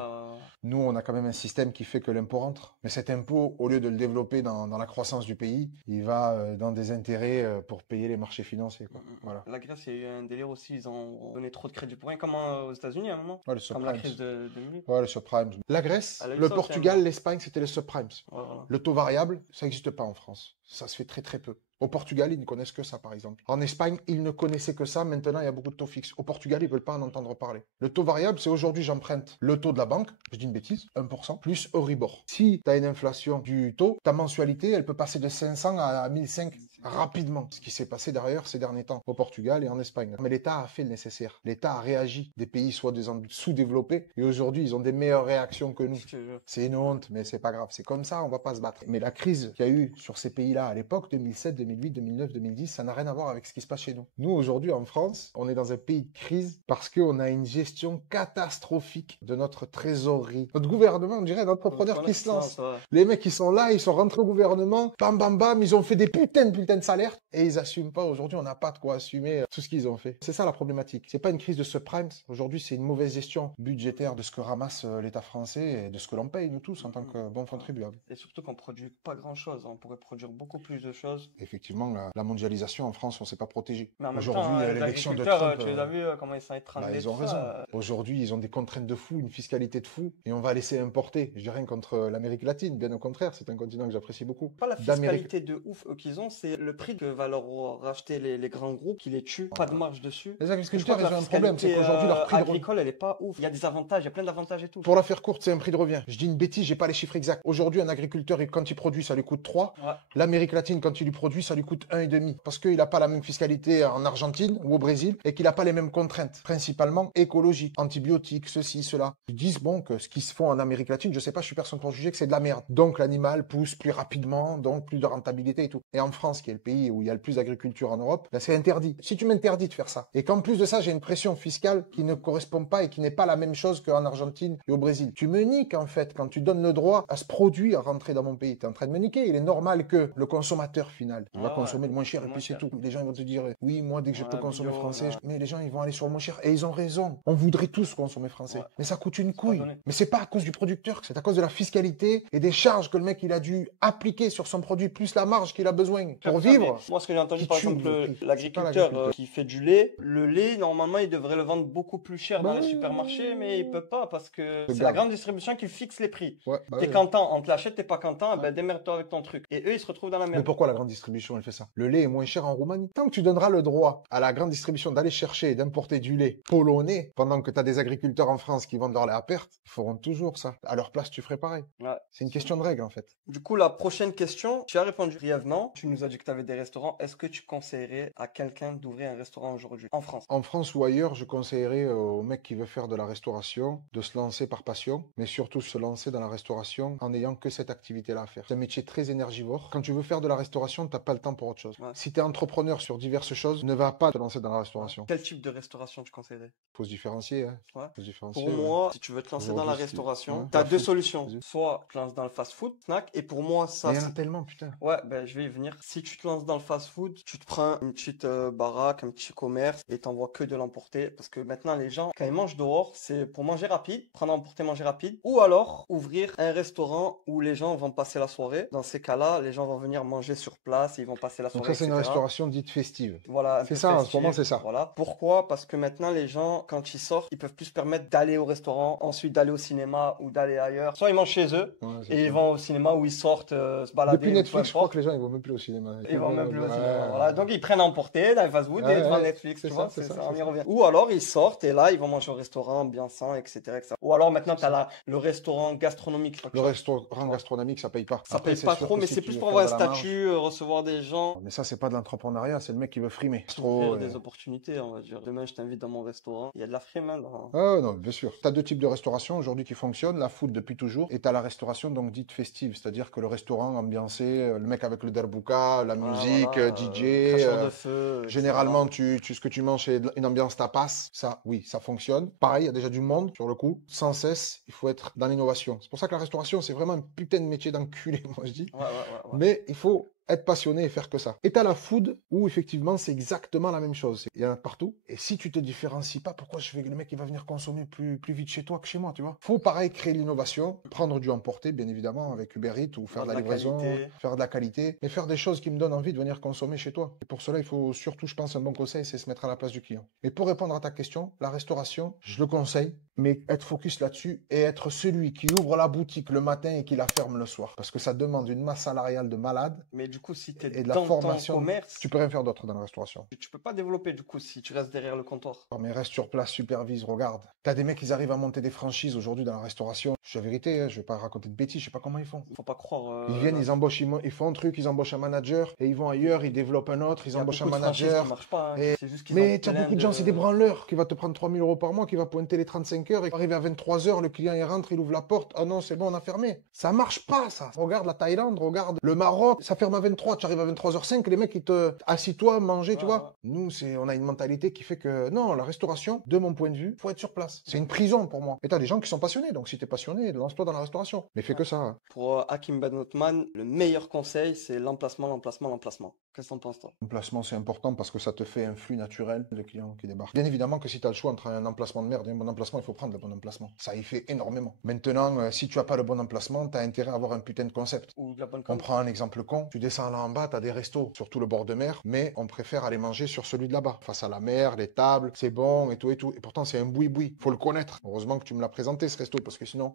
Nous, on a quand même un système qui fait que l'impôt rentre. Mais cet impôt, au lieu de le développer dans la croissance du pays, il va dans des intérêts pour payer les marchés financiers. Quoi. Voilà. La Grèce, il y a eu un délire aussi, ils ont donné trop de crédit pour rien, comme aux États-Unis à un moment. Ouais, le Comme la subprimes. crise de 2008. Ouais, le subprimes. La Grèce, Elle a eu le ça aussi, Portugal, hein. l'Espagne, c'était le subprimes. Voilà. Le taux variable, ça n'existe pas en France. Ça se fait très très peu. Au Portugal, ils ne connaissent que ça, par exemple. En Espagne, ils ne connaissaient que ça. Maintenant, il y a beaucoup de taux fixes. Au Portugal, ils ne veulent pas en entendre parler. Le taux variable, c'est aujourd'hui, j'emprunte le taux de la banque, je dis une bêtise, 1%, plus Euribor. Si tu as une inflation du taux, ta mensualité, elle peut passer de 500 à 1005 rapidement. Ce qui s'est passé derrière ces derniers temps au Portugal et en Espagne. Mais l'État a fait le nécessaire. L'État a réagi. Des pays soi-disant sous-développés. Et aujourd'hui, ils ont des meilleures réactions que nous. C'est une honte, mais c'est pas grave. C'est comme ça, on va pas se battre. Mais la crise qu'il y a eu sur ces pays-là à l'époque, 2007, 2008, 2009, 2010, ça n'a rien à voir avec ce qui se passe chez nous. Nous, aujourd'hui, en France, on est dans un pays de crise parce qu'on a une gestion catastrophique de notre trésorerie. Notre gouvernement, on dirait d'entrepreneurs qui se lancent. Les mecs, ils sont là, ils sont rentrés au gouvernement, bam, bam, bam, ils ont fait des putains de salaires et ils assument pas. Aujourd'hui, on n'a pas de quoi assumer tout ce qu'ils ont fait. C'est ça la problématique. C'est pas une crise de subprimes. Aujourd'hui, c'est une mauvaise gestion budgétaire de ce que ramasse l'État français et de ce que l'on paye, nous tous, en tant que bons contribuables. Et surtout qu'on produit pas grand-chose. On pourrait produire beaucoup plus de choses. Effectivement, la mondialisation en France, on s'est pas protégé. Aujourd'hui, l'élection de Trump, tu les as vus comment ils sont étranglés. Ils ont raison. Aujourd'hui, ils ont des contraintes de fou, une fiscalité de fou, et on va laisser importer. Je dis rien contre l'Amérique latine, bien au contraire, c'est un continent que j'apprécie beaucoup. Pas la fiscalité de ouf qu'ils ont, c'est le prix que va leur racheter les grands groupes qui les tuent. Pas de marge dessus. Les agriculteurs, ils ont un problème, c'est qu'aujourd'hui, leur prix agricole, elle est pas ouf. Il y a des avantages, il y a plein d'avantages et tout. Pour la faire courte, c'est un prix de revient. Je dis une bêtise, j'ai pas les chiffres exacts. Aujourd'hui, un agriculteur, quand il produit, ça lui coûte 3. Ouais. L'Amérique latine, quand il lui produit, ça lui coûte 1,5. Parce qu'il n'a pas la même fiscalité en Argentine ou au Brésil et qu'il n'a pas les mêmes contraintes, principalement écologiques, antibiotiques, ceci, cela. Ils disent, bon, que ce qui se fait en Amérique latine, je sais pas, je suis personne pour juger que c'est de la merde. Donc, l'animal pousse plus rapidement, donc plus de rentabilité et tout. Et en France, qui est le pays où il y a le plus d'agriculture en Europe, là, c'est interdit. Si tu m'interdis de faire ça, et qu'en plus de ça, j'ai une pression fiscale qui ne correspond pas et qui n'est pas la même chose qu'en Argentine et au Brésil, tu me niques, en fait, quand tu donnes le droit à ce produit à rentrer dans mon pays. Tu es en train de me niquer. Il est normal que le consommateur final va consommer le moins cher et puis c'est tout. Les gens ils vont te dire, oui, moi, dès que je peux consommer français, mais les gens, ils vont aller sur le moins cher. Et ils ont raison. On voudrait tous consommer français. Ouais. Mais ça coûte une couille. Mais c'est pas à cause du producteur, c'est à cause de la fiscalité et des charges que le mec, il a dû appliquer sur son produit, plus la marge qu'il a besoin pour vivre. Moi, ce que j'ai entendu, par exemple, l'agriculteur qui fait du lait, le lait, normalement, il devrait le vendre beaucoup plus cher dans les supermarchés, mais il peut pas parce que c'est la grande distribution qui fixe les prix. Ouais, t'es content, on te l'achète, t'es pas content, ben démerde-toi avec ton truc. Et eux, ils se retrouvent dans la merde. Mais pourquoi la grande distribution, elle fait ça? Le lait est moins cher en Roumanie. Tant que tu donneras le droit à la grande distribution d'aller chercher et d'importer du lait polonais, pendant que tu as des agriculteurs en France qui vendent leur lait à perte, ils feront toujours ça. À leur place, tu ferais pareil. Ouais. C'est une question de règle, en fait. Du coup, la prochaine question, tu as répondu brièvement. Tu nous as dit que tu avais des restaurants. Est-ce que tu conseillerais à quelqu'un d'ouvrir un restaurant aujourd'hui, en France? En France ou ailleurs, je conseillerais au mec qui veut faire de la restauration de se lancer par passion, mais surtout se lancer dans la restauration en n'ayant que cette activité-là à faire. C'est un métier très énergivore. Quand tu veux faire de la restauration, t'as pas le temps pour autre chose. Ouais. Si tu es entrepreneur sur diverses choses, ne va pas te lancer dans la restauration. Quel type de restauration tu conseillerais? Faut se différencier, hein. Ouais. Faut se différencier. Pour moi, si tu veux te lancer dans la restauration, tu as deux solutions. Soit tu te lances dans le fast-food, snack, et pour moi, ça... Mais il y en a tellement, putain. Ouais, ben je vais y venir. Si tu te lances dans le fast-food, tu te prends une petite baraque, un petit commerce, et t'envoies que de l'emporter, parce que maintenant, les gens, quand ils mangent dehors, c'est pour manger rapide, prendre à emporter, manger rapide, ou alors ouvrir un restaurant où les gens vont passer la soirée. Dans ces cas-là, les gens vont venir manger sur place, ils vont passer la soirée. Donc ça, c'est une restauration dite festive. Voilà. C'est ça, en ce moment, c'est ça. Voilà. Pourquoi? Parce que maintenant, les gens, quand ils sortent, ils peuvent plus se permettre d'aller au restaurant, ensuite d'aller au cinéma ou d'aller ailleurs. Soit ils mangent chez eux, et ils vont au cinéma où ils sortent se balader. Depuis Netflix, je crois que les gens, ils vont même plus au cinéma. Ils vont même plus au cinéma. Voilà. Donc ils prennent à emporter dans les fast-food et devant Netflix, tu vois. On y revient. Ou alors ils sortent et là, ils vont manger au restaurant, bien sain, etc. Ou alors maintenant, tu as le restaurant gastronomique. Le restaurant gastronomique, ça paye pas. Ça paye pas trop, mais c'est plus pour avoir un statut, recevoir des gens. Mais ça, c'est pas de l'entrepreneuriat, c'est le mec qui veut frimer. Trop des opportunités, on va dire. Demain, je t'invite dans mon restaurant. Il y a de la frime, hein. Ah non, bien sûr. T'as deux types de restauration aujourd'hui qui fonctionnent, la food depuis toujours, et t'as la restauration donc dite festive, c'est-à-dire que le restaurant ambiancé, le mec avec le derbouka, la musique, voilà, DJ. cracheur de feu, etc. Généralement, ce que tu manges, c'est une ambiance tapas. Ça, oui, ça fonctionne. Pareil, il y a déjà du monde sur le coup. Sans cesse, il faut être dans l'innovation. C'est pour ça que la restauration, c'est vraiment un putain de métier d'enculé, moi je dis. Ouais. Mais il faut être passionné et faire que ça. Et t'as la food où effectivement c'est exactement la même chose. Il y en a partout. Et si tu te différencies pas, pourquoi je fais que le mec il va venir consommer plus vite chez toi que chez moi, tu vois? Faut pareil créer l'innovation, prendre du emporter bien évidemment avec Uber Eats ou faire de la livraison, faire de la qualité, mais faire des choses qui me donnent envie de venir consommer chez toi. Et pour cela, il faut surtout, je pense, un bon conseil, c'est se mettre à la place du client. Et pour répondre à ta question, la restauration, je le conseille, mais être focus là-dessus et être celui qui ouvre la boutique le matin et qui la ferme le soir. Parce que ça demande une masse salariale de malade. Mais du coup, si tu Et es de la dans formation, ton commerce, tu peux rien faire d'autre dans la restauration. tu peux pas développer du coup si tu restes derrière le comptoir. Mais reste sur place, supervise, regarde. T'as des mecs qui arrivent à monter des franchises aujourd'hui dans la restauration. Je suis la vérité, hein, je vais pas raconter de bêtises, je sais pas comment ils font. Faut pas croire. Ils viennent, ils embauchent, ils font un truc, ils embauchent un manager, et ils vont ailleurs, ils développent un autre, ils embauchent un manager. Qui marchent pas, hein. Et... C'est juste qu'ils Mais ont tu as plein beaucoup de gens, c'est des branleurs qui va te prendre 3 000 € par mois, qui va pointer les 35 heures, et arriver à 23 heures, le client il rentre, il ouvre la porte. Ah non, c'est bon, on a fermé. Ça marche pas, ça. Regarde la Thaïlande, regarde le Maroc, ça ferme à 23, tu arrives à 23h05, les mecs ils te assis-toi, manger, tu vois. Nous, on a une mentalité qui fait que non, la restauration, de mon point de vue, faut être sur place. C'est une prison pour moi. Et t'as des gens qui sont passionnés, donc si t'es passionné, lance-toi dans la restauration. Mais fais que ça. Hein. Pour Hakim Ben Othman, le meilleur conseil, c'est l'emplacement. Qu'est-ce que t'en penses, toi? L'emplacement, c'est important parce que ça te fait un flux naturel de clients qui débarquent. Bien évidemment que si tu as le choix entre un emplacement de merde et un bon emplacement, il faut prendre le bon emplacement. Ça y fait énormément. Maintenant, si tu n'as pas le bon emplacement, tu as intérêt à avoir un putain de concept. Ou de la bonne On prend un exemple con. Tu descends là en bas, tu as des restos sur tout le bord de mer, mais on préfère aller manger sur celui de là-bas. Face à la mer, les tables, c'est bon et tout et tout. Et pourtant, c'est un boui-boui. Faut le connaître. Heureusement que tu me l'as présenté, ce resto, parce que sinon...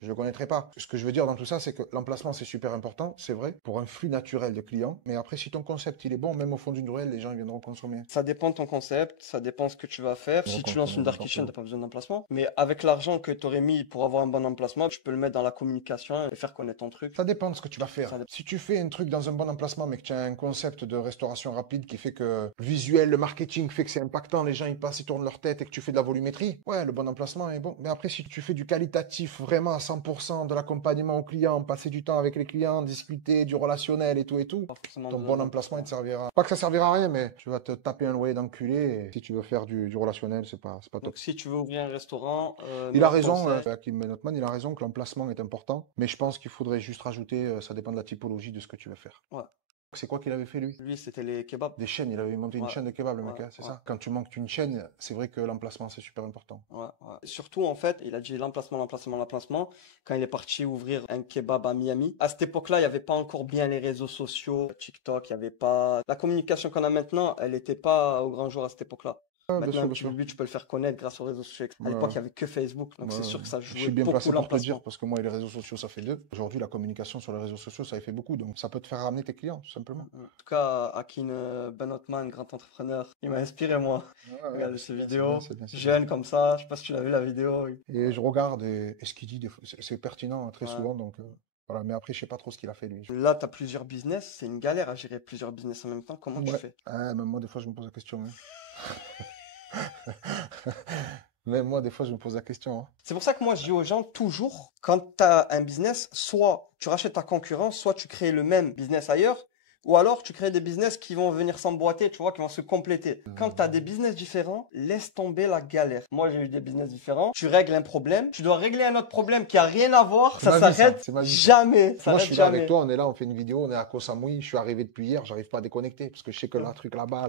je ne le connaîtrais pas. Ce que je veux dire dans tout ça, c'est que l'emplacement, c'est super important, c'est vrai, pour un flux naturel de clients. Mais après, si ton concept, il est bon, même au fond d'une ruelle, les gens ils viendront consommer. Ça dépend de ton concept, ça dépend ce que tu vas faire. Si tu lances une dark kitchen, t'as pas besoin d'emplacement. Mais avec l'argent que tu aurais mis pour avoir un bon emplacement, tu peux le mettre dans la communication et faire connaître ton truc. Ça dépend de ce que tu vas faire. Si tu fais un truc dans un bon emplacement, mais que tu as un concept de restauration rapide qui fait que le visuel, le marketing fait que c'est impactant, les gens ils passent, ils tournent leur tête et que tu fais de la volumétrie, ouais, le bon emplacement est bon. Mais après, si tu fais du qualitatif vraiment à 100% de l'accompagnement aux clients, passer du temps avec les clients, discuter du relationnel et tout, ton bon emplacement, il te servira. Pas que ça servira à rien, mais tu vas te taper un loyer d'enculé et si tu veux faire du relationnel, c'est pas top. Donc si tu veux ouvrir un restaurant... il a raison, Hakim Ben Othman, il a raison que l'emplacement est important, mais je pense qu'il faudrait juste rajouter, ça dépend de la typologie de ce que tu veux faire. Ouais. C'est quoi qu'il avait fait, lui? Lui, c'était les kebabs. Des chaînes, il avait monté une chaîne de kebabs, le mec, hein, c'est ça? Quand tu manques une chaîne, c'est vrai que l'emplacement, c'est super important. Ouais. Surtout, en fait, il a dit l'emplacement. Quand il est parti ouvrir un kebab à Miami. À cette époque-là, il n'y avait pas encore bien les réseaux sociaux, TikTok, il n'y avait pas... La communication qu'on a maintenant, elle n'était pas au grand jour à cette époque-là. Maintenant, un petit but, tu peux le faire connaître grâce aux réseaux sociaux. À l'époque, il n'y avait que Facebook, donc c'est sûr que ça jouait beaucoup. Je suis bien placé pour te dire, parce que moi, les réseaux sociaux, ça fait 2. Aujourd'hui, la communication sur les réseaux sociaux, ça fait beaucoup, donc ça peut te faire ramener tes clients, tout simplement. En tout cas, Hakim Ben Othman, grand entrepreneur, il m'a inspiré, moi. Regarde ces vidéos, jeune comme ça, je sais pas si tu l'as vu la vidéo. Et je regarde, et ce qu'il dit, c'est pertinent très souvent, donc... Voilà, mais après, je sais pas trop ce qu'il a fait, lui. Là, tu as plusieurs business, c'est une galère à gérer plusieurs business en même temps. Comment tu fais? Même moi, des fois, je me pose la question. Hein. Même moi, des fois, je me pose la question. Hein. C'est pour ça que moi, je dis aux gens, toujours, quand tu as un business, soit tu rachètes ta concurrence, soit tu crées le même business ailleurs, ou alors tu crées des business qui vont venir s'emboîter, tu vois, qui vont se compléter. Quand tu as des business différents, laisse tomber la galère. Moi, j'ai eu des business différents. Tu règles un problème, tu dois régler un autre problème qui a rien à voir. Ça s'arrête jamais. Moi, je suis là avec toi, on est là, on fait une vidéo, on est à Koh Samui. Je suis arrivé depuis hier, j'arrive pas à déconnecter parce que je sais que le truc là-bas,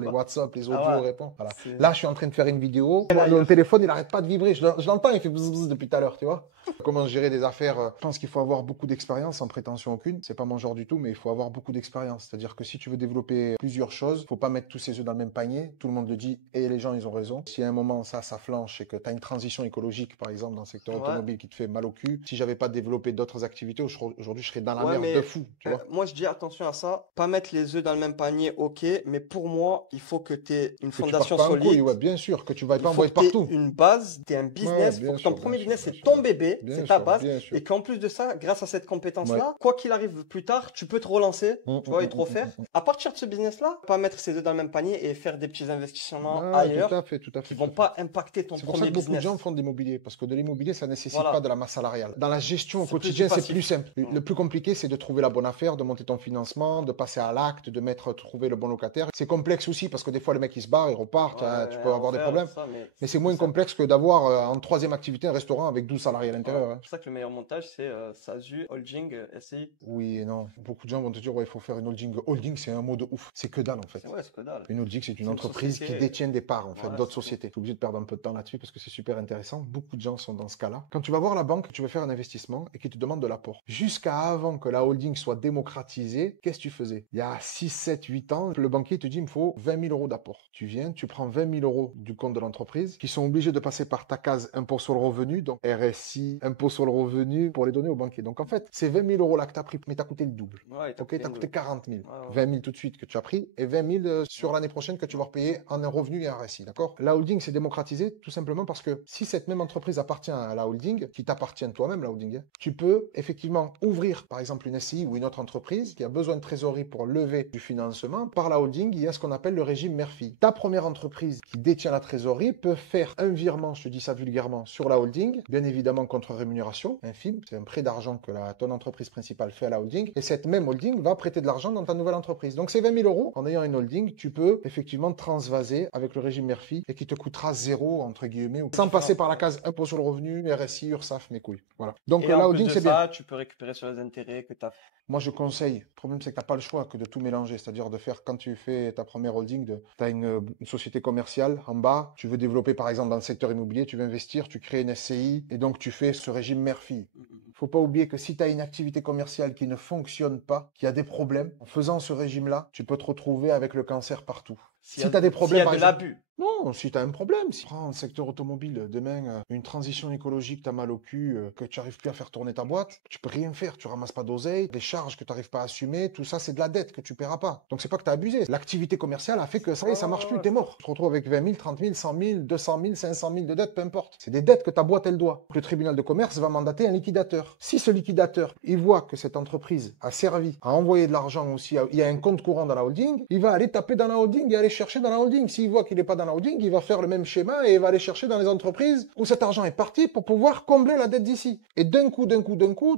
les WhatsApp, les audios répondent. Voilà. Là, je suis en train de faire une vidéo. Le téléphone, il arrête pas de vibrer. Je l'entends, il fait bzzz depuis tout à l'heure, tu vois. Comment gérer des affaires? Je pense qu'il faut avoir beaucoup d'expérience, sans prétention aucune. C'est pas mon genre du tout, mais il faut avoir beaucoup d'expérience. C'est-à-dire que si tu veux développer plusieurs choses, faut pas mettre tous ses œufs dans le même panier. Tout le monde le dit et les gens, ils ont raison. Si à un moment ça flanche et que tu as une transition écologique, par exemple, dans le secteur automobile qui te fait mal au cul, si j'avais pas développé d'autres activités, aujourd'hui, je serais dans la merde de fou. Tu vois, moi, je dis attention à ça. Pas mettre les œufs dans le même panier, ok. Mais pour moi, il faut que tu aies une fondation solide. Ouais, bien sûr, que tu vas pas envoyer partout. Une base, tu es un business. Faut que ton premier business, c'est ton bébé, c'est ta base. Et qu'en plus de ça, grâce à cette compétence-là, quoi qu'il arrive plus tard, tu peux te relancer Tu vois, il est trop faire. À partir de ce business-là, pas mettre ses œufs dans le même panier et faire des petits investissements ailleurs tout à fait, tout à qui fait, tout vont à fait. pas impacter ton C'est pour ça premier que beaucoup de gens business. font de l'immobilier, parce que de l'immobilier, ça ne nécessite Voilà. pas de la masse salariale. Dans la gestion au C'est plus quotidien, du c'est passif. plus simple. Le plus compliqué, c'est de trouver la bonne affaire, de monter ton financement, de passer à l'acte, de trouver le bon locataire. C'est complexe aussi, parce que des fois, le mec, il se barre, il repart, Ouais, tu peux avoir des refaire, problèmes. ça, Mais c'est plus moins simple. complexe que d'avoir en troisième activité un restaurant avec 12 salariés à l'intérieur. Ouais. Hein. C'est pour ça que le meilleur montage, c'est SASU, Holding, SCI. Oui et non. Beaucoup de gens vont te dire, ouais, il faut faire une holding. Holding, c'est un mot de ouf. C'est que dalle, en fait. Ouais, c'est que dalle. Une holding, c'est une une entreprise qui société. détient des parts, en fait, Ouais, d'autres c'est tout. sociétés. Tu es obligé de perdre un peu de temps là-dessus parce que c'est super intéressant. Beaucoup de gens sont dans ce cas-là. Quand tu vas voir la banque, tu veux faire un investissement et qu'ils te demandent de l'apport. Jusqu'à avant que la holding soit démocratisée, qu'est-ce que tu faisais? Il y a 6, 7, 8 ans, le banquier te dit, il me faut 20 000 euros d'apport. Tu viens, tu prends 20 000 euros du compte de l'entreprise qui sont obligés de passer par ta case impôt sur le revenu, donc RSI, impôt sur le revenu, pour les donner au banquier. Donc en fait, c'est 20 000 euros là que tu as pris, mais tu as coûté le double. Ouais, Ok, tu as coûté 40 000. Ouais, ouais. 20 000 tout de suite que tu as pris et 20 000 sur l'année prochaine que tu vas repayer en un revenu et un RSI, d'accord? La holding, c'est démocratisé tout simplement parce que si cette même entreprise appartient à la holding, qui t'appartient toi-même, la holding, tu peux effectivement ouvrir, par exemple, une SCI ou une autre entreprise qui a besoin de trésorerie pour lever du financement. Par la holding, il y a ce qu'on appelle le régime mère-fille. Ta première entreprise qui détient la trésorerie peut faire un virement, je te dis ça vulgairement, sur la holding, bien évidemment contre rémunération, infime, c'est un prêt d'argent que ton entreprise principale fait à la holding, et cette même holding va prêter de l'argent dans ta nouvelle entreprise. Donc ces 20 000 euros, en ayant une holding, tu peux effectivement transvaser avec le régime mère-fille et qui te coûtera zéro, entre guillemets, sans passer par la case impôt sur le revenu, RSI, URSSAF, mes couilles. Voilà. Donc Et la en plus holding, de c'est bien. ça, tu peux récupérer sur les intérêts que tu as. Moi, je conseille. Le problème, c'est que tu n'as pas le choix que de tout mélanger. C'est-à-dire de faire, quand tu fais ta première holding, tu as une société commerciale en bas, tu veux développer, par exemple, dans le secteur immobilier, tu veux investir, tu crées une SCI, et donc tu fais ce régime mère-fille. Faut pas oublier que si tu as une activité commerciale qui ne fonctionne pas, qui a des problèmes, en faisant ce régime-là, tu peux te retrouver avec le cancer partout. Si tu as des problèmes, S'il y a par de exemple, l'abus. non, si tu as un problème, si tu prends le secteur automobile, demain, une transition écologique, tu as mal au cul, que tu n'arrives plus à faire tourner ta boîte, tu peux rien faire, tu ramasses pas d'oseille, des charges que tu n'arrives pas à assumer, tout ça c'est de la dette que tu paieras pas. Donc c'est pas que tu as abusé. L'activité commerciale a fait que ça y est, ça marche plus, t'es mort. Tu te retrouves avec 20 000, 30 000, 100 000, 200 000, 500 000 de dettes, peu importe. C'est des dettes que ta boîte elle doit. Le tribunal de commerce va mandater un liquidateur. Si ce liquidateur, il voit que cette entreprise a servi à envoyer de l'argent aussi, il y a un compte courant dans la holding, il va aller taper dans la holding et aller chercher dans la holding. S'il voit qu'il n'est pas dans la holding, il va faire le même schéma et il va aller chercher dans les entreprises où cet argent est parti pour pouvoir combler la dette d'ici. Et d'un coup,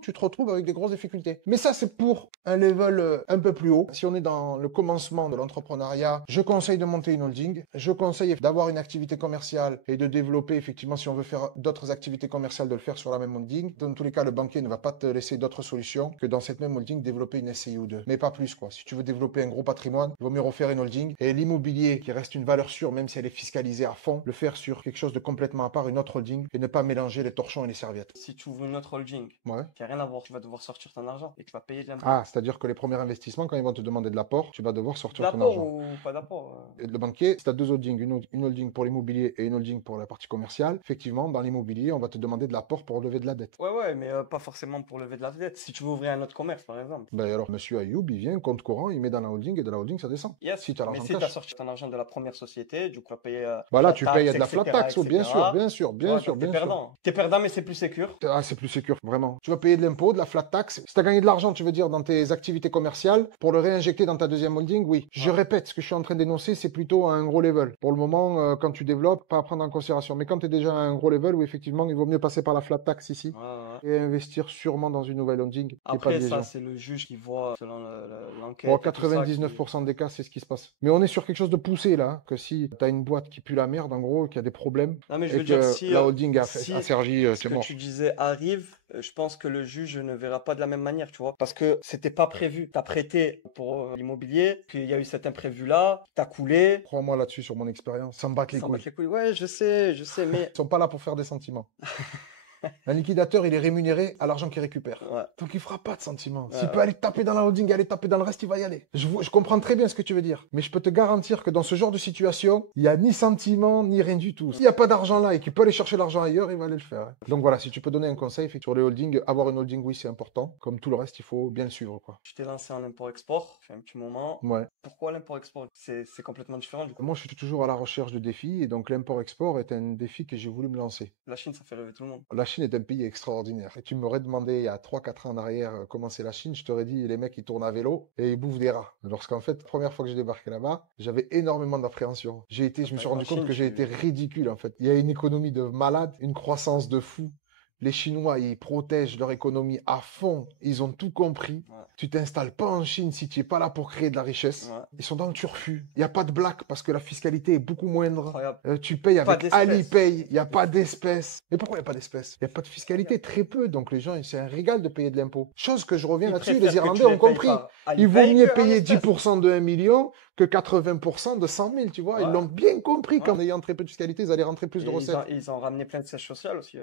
tu te retrouves avec des grosses difficultés. Mais ça, c'est pour un level un peu plus haut. Si on est dans le commencement de l'entrepreneuriat, je conseille de monter une holding. Je conseille d'avoir une activité commerciale et de développer, effectivement, si on veut faire d'autres activités commerciales, de le faire sur la même holding. Dans tous les cas, le banquier ne va pas te laisser d'autres solutions que dans cette même holding développer une SCI ou deux. Mais pas plus, quoi. Si tu veux développer un gros patrimoine, il vaut mieux refaire une holding. Et l'immobilier, qui reste une valeur sûre, même si elle est fiscalisée à fond, le faire sur quelque chose de complètement à part, une autre holding, et ne pas mélanger les torchons et les serviettes. Si tu ouvres une autre holding Ouais. qui n'a rien à voir, tu vas devoir sortir ton argent et tu vas payer de l'impôt. Ah, c'est-à-dire que les premiers investissements, quand ils vont te demander de l'apport, tu vas devoir sortir ton D'apport argent. ou pas d'apport Et le banquier, si tu as deux holdings, une holding pour l'immobilier et une holding pour la partie commerciale, effectivement, dans l'immobilier, on va te demander de l'apport pour lever de la dette. Ouais, mais pas forcément pour lever de la dette. Si tu veux ouvrir un autre commerce, par exemple. Ben alors, monsieur Ayoub, il vient, compte courant, il met dans la holding et de la holding, ça descend. Yes. Si tu as Mais l'argent si tu as cash. sorti ton argent de la première société, du coup, tu vas payer. Voilà, la tu taxe, payes de la flat etc., tax, oh, bien sûr, bien sûr, bien Ouais, sûr, donc bien t'es sûr. perdant. T'es perdant, mais c'est plus sécure. Ah, c'est plus sécure, vraiment. Tu vas payer de l'impôt, de la flat tax. Si tu as gagné de l'argent, tu veux dire, dans tes activités commerciales, pour le réinjecter dans ta deuxième holding, oui. Je répète, ce que je suis en train d'énoncer, c'est plutôt à un gros level. Pour le moment, quand tu développes, pas à prendre en considération. Mais quand tu es déjà à un gros level, où effectivement, il vaut mieux passer par la flat tax ici et investir sûrement dans une nouvelle holding qui n'est pas Après, de ça, légion. c'est le juge qui voit selon l'enquête. Bon, et tout ça, 99% des cas, c'est ce qui se passe. Mais on est sur quelque chose de poussé là, hein, que si tu as une boîte qui pue la merde, en gros, qui a des problèmes, Non, mais je et veux que dire, si la holding a si servi, ce c'est que mort. tu disais arrive, je pense que le juge ne verra pas de la même manière, tu vois. Parce que c'était pas prévu. Tu as prêté pour l'immobilier, puis il y a eu cet imprévu-là, tu as coulé. Crois-moi là-dessus sur mon expérience, ça me bat les S'en couilles. battre les couilles. Ouais, je sais, mais. Ils sont pas là pour faire des sentiments. Un liquidateur, il est rémunéré à l'argent qu'il récupère. Ouais. Donc il fera pas de sentiments. Ouais, S'il peut aller taper dans la holding, aller taper dans le reste, il va y aller. Je comprends très bien ce que tu veux dire. Mais je peux te garantir que dans ce genre de situation, il n'y a ni sentiment, ni rien du tout. S'il n'y a pas d'argent là et qu'il peut aller chercher l'argent ailleurs, il va aller le faire. Donc voilà, si tu peux donner un conseil sur les holdings, avoir une holding, oui, c'est important. Comme tout le reste, il faut bien le suivre, quoi. Tu t'es lancé en import-export, ça fait un petit moment. Ouais. Pourquoi l'import-export? C'est complètement différent du coup. Moi, je suis toujours à la recherche de défis et donc l'import-export est un défi que j'ai voulu me lancer. La Chine, ça fait rêver tout le monde. La Chine est un pays extraordinaire. Et tu m'aurais demandé il y a 3-4 ans en arrière comment c'est la Chine, je t'aurais dit les mecs ils tournent à vélo et ils bouffent des rats. Lorsqu'en fait, la première fois que j'ai débarqué là-bas, j'avais énormément d'appréhension. Je me suis rendu compte que j'ai été ridicule en fait. Il y a une économie de malade, une croissance de fou. Les Chinois, ils protègent leur économie à fond. Ils ont tout compris. Ouais. Tu t'installes pas en Chine si tu es pas là pour créer de la richesse. Ouais. Ils sont dans le turfu. Il n'y a pas de black parce que la fiscalité est beaucoup moindre. Incroyable. Tu payes Pas avec d'espèces. Alipay. Il n'y a pas d'espèces. Mais pourquoi il n'y a pas d'espèces? Il n'y a pas de fiscalité, très peu. Donc les gens, c'est un régal de payer de l'impôt. Chose que je reviens Ils là-dessus, préfèrent les que Irlandais tu les ont payes compris. pas à Il vaut Alipay mieux que en payer espèces. 10% de 1 million que 80% de 100 000, tu vois. Ouais. Ils l'ont bien compris Ouais. qu'en ayant très peu de fiscalité, ils allaient rentrer plus de Et recettes. ils ont ramené plein de sièges sociaux aussi.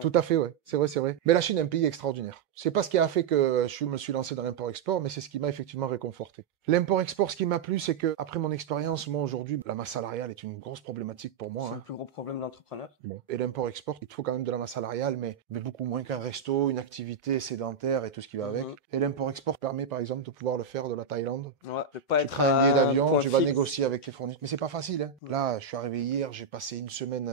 Tout à fait, ouais. C'est vrai, c'est vrai. Mais la Chine est un pays extraordinaire. C'est pas ce qui a fait que je me suis lancé dans l'import-export, mais c'est ce qui m'a effectivement réconforté. L'import-export, ce qui m'a plu, c'est que, après mon expérience, moi, aujourd'hui, la masse salariale est une grosse problématique pour moi. C'est hein. le plus gros problème d'entrepreneur. Bon. Et l'import-export, il te faut quand même de la masse salariale, mais beaucoup moins qu'un resto, une activité sédentaire et tout ce qui va avec. Mhm. Et l'import-export permet, par exemple, de pouvoir le faire de la Thaïlande. Ouais. De pas Tu être prends un billet à d'avion, point tu vas fixe. négocier avec les fournisseurs. Mais c'est pas facile. Hein. Mm. Là, je suis arrivé hier, j'ai passé une semaine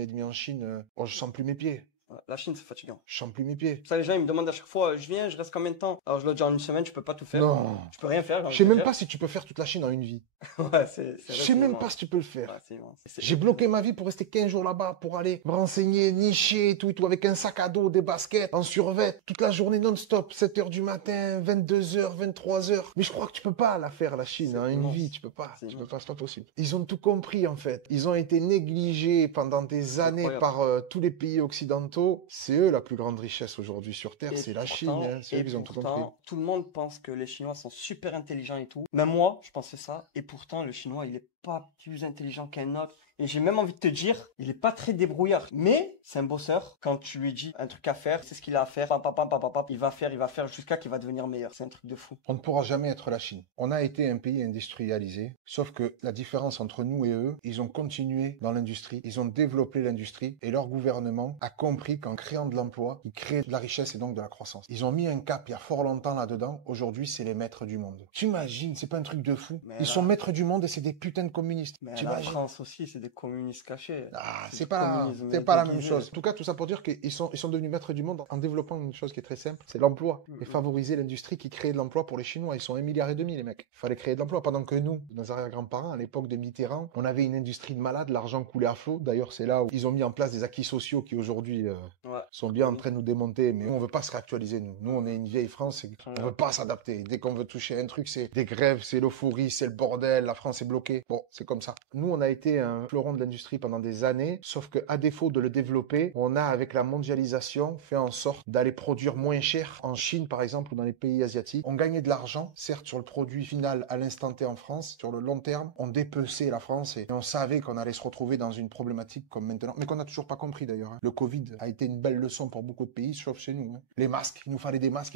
et demie en Chine. Bon, je sens plus mes pieds. Ouais. La Chine, c'est fatigant. Je sens plus mes pieds. Ça, les gens, ils me demandent à chaque fois, je viens, je reste combien de temps? Alors, je leur dis en une semaine, je peux pas tout faire. Non. Je peux rien faire. j'ai Je envie sais de même dire. pas si tu peux faire toute la Chine en une vie. Ouais, c'est Je sais même pas si tu peux le faire. Ouais, c'est immense. J'ai bloqué ma vie pour rester 15 jours là-bas, pour aller me renseigner, nicher et tout, avec un sac à dos, des baskets, en survêt, toute la journée non-stop, 7h du matin, 22h, 23h. Mais je crois que tu peux pas la faire, la Chine, C'est en une immense. vie, tu peux pas. C'est Tu peux immense. pas, c'est pas possible. Ils ont tout compris, en fait. Ils ont été négligés pendant des années Incroyable. par tous les pays occidentaux. C'est eux la plus grande richesse aujourd'hui sur Terre, Et c'est la Chine. pourtant- Hein. C'est eux et qui ont tout compris. pourtant, tout le monde pense que les Chinois sont super intelligents et tout. Même moi, je pensais ça. Et pourtant, le Chinois, il est pas plus intelligent qu'un autre. Et j'ai même envie de te dire, il est pas très débrouillard. Mais c'est un bosseur. Quand tu lui dis un truc à faire, c'est ce qu'il a à faire. Pam, pam, pam, pam, pam, pam, il va faire jusqu'à qu'il va devenir meilleur. C'est un truc de fou. On ne pourra jamais être la Chine. On a été un pays industrialisé, sauf que la différence entre nous et eux, ils ont continué dans l'industrie, ils ont développé l'industrie et leur gouvernement a compris qu'en créant de l'emploi, ils créent de la richesse et donc de la croissance. Ils ont mis un cap il y a fort longtemps là-dedans. Aujourd'hui, c'est les maîtres du monde. T'imagines, c'est pas un truc de fou. Mais Ils là- sont maîtres du monde et c'est des putains de communistes. Mais la T'imagines? France aussi, c'est des communistes cachés. Ah, C'est c'est du pas, communisme c'est pas la même déguisé. chose. En tout cas, tout ça pour dire qu'ils sont devenus maîtres du monde en développant une chose qui est très simple, c'est l'emploi. Et Mhm. favoriser l'industrie qui crée de l'emploi pour les Chinois. Ils sont 1,5 milliard, les mecs. Il fallait créer de l'emploi. Pendant que nous, nos arrière-grands-parents, à l'époque de Mitterrand, on avait une industrie de malade, l'argent coulait à flot. D'ailleurs, c'est là où ils ont mis en place des acquis sociaux qui aujourd'hui Ouais. sont bien en train de nous démonter. Mais on veut pas se réactualiser, nous. Nous, on est une vieille France et on veut pas s'adapter. Dès qu'on veut toucher un truc, c'est des grèves, c'est l'euphorie, c'est le bordel, la France est bloquée. Bon, c'est comme ça. Nous, on a été un fleuron de l'industrie pendant des années, sauf que à défaut de le développer, on a, avec la mondialisation, fait en sorte d'aller produire moins cher en Chine, par exemple, ou dans les pays asiatiques. On gagnait de l'argent, certes, sur le produit final à l'instant T en France. Sur le long terme, on dépeçait la France et on savait qu'on allait se retrouver dans une problématique comme maintenant, mais qu'on n'a toujours pas compris d'ailleurs. Hein. Le Covid a été une belle leçon pour beaucoup de pays, sauf chez nous. Hein. Les masques, il nous fallait des masques,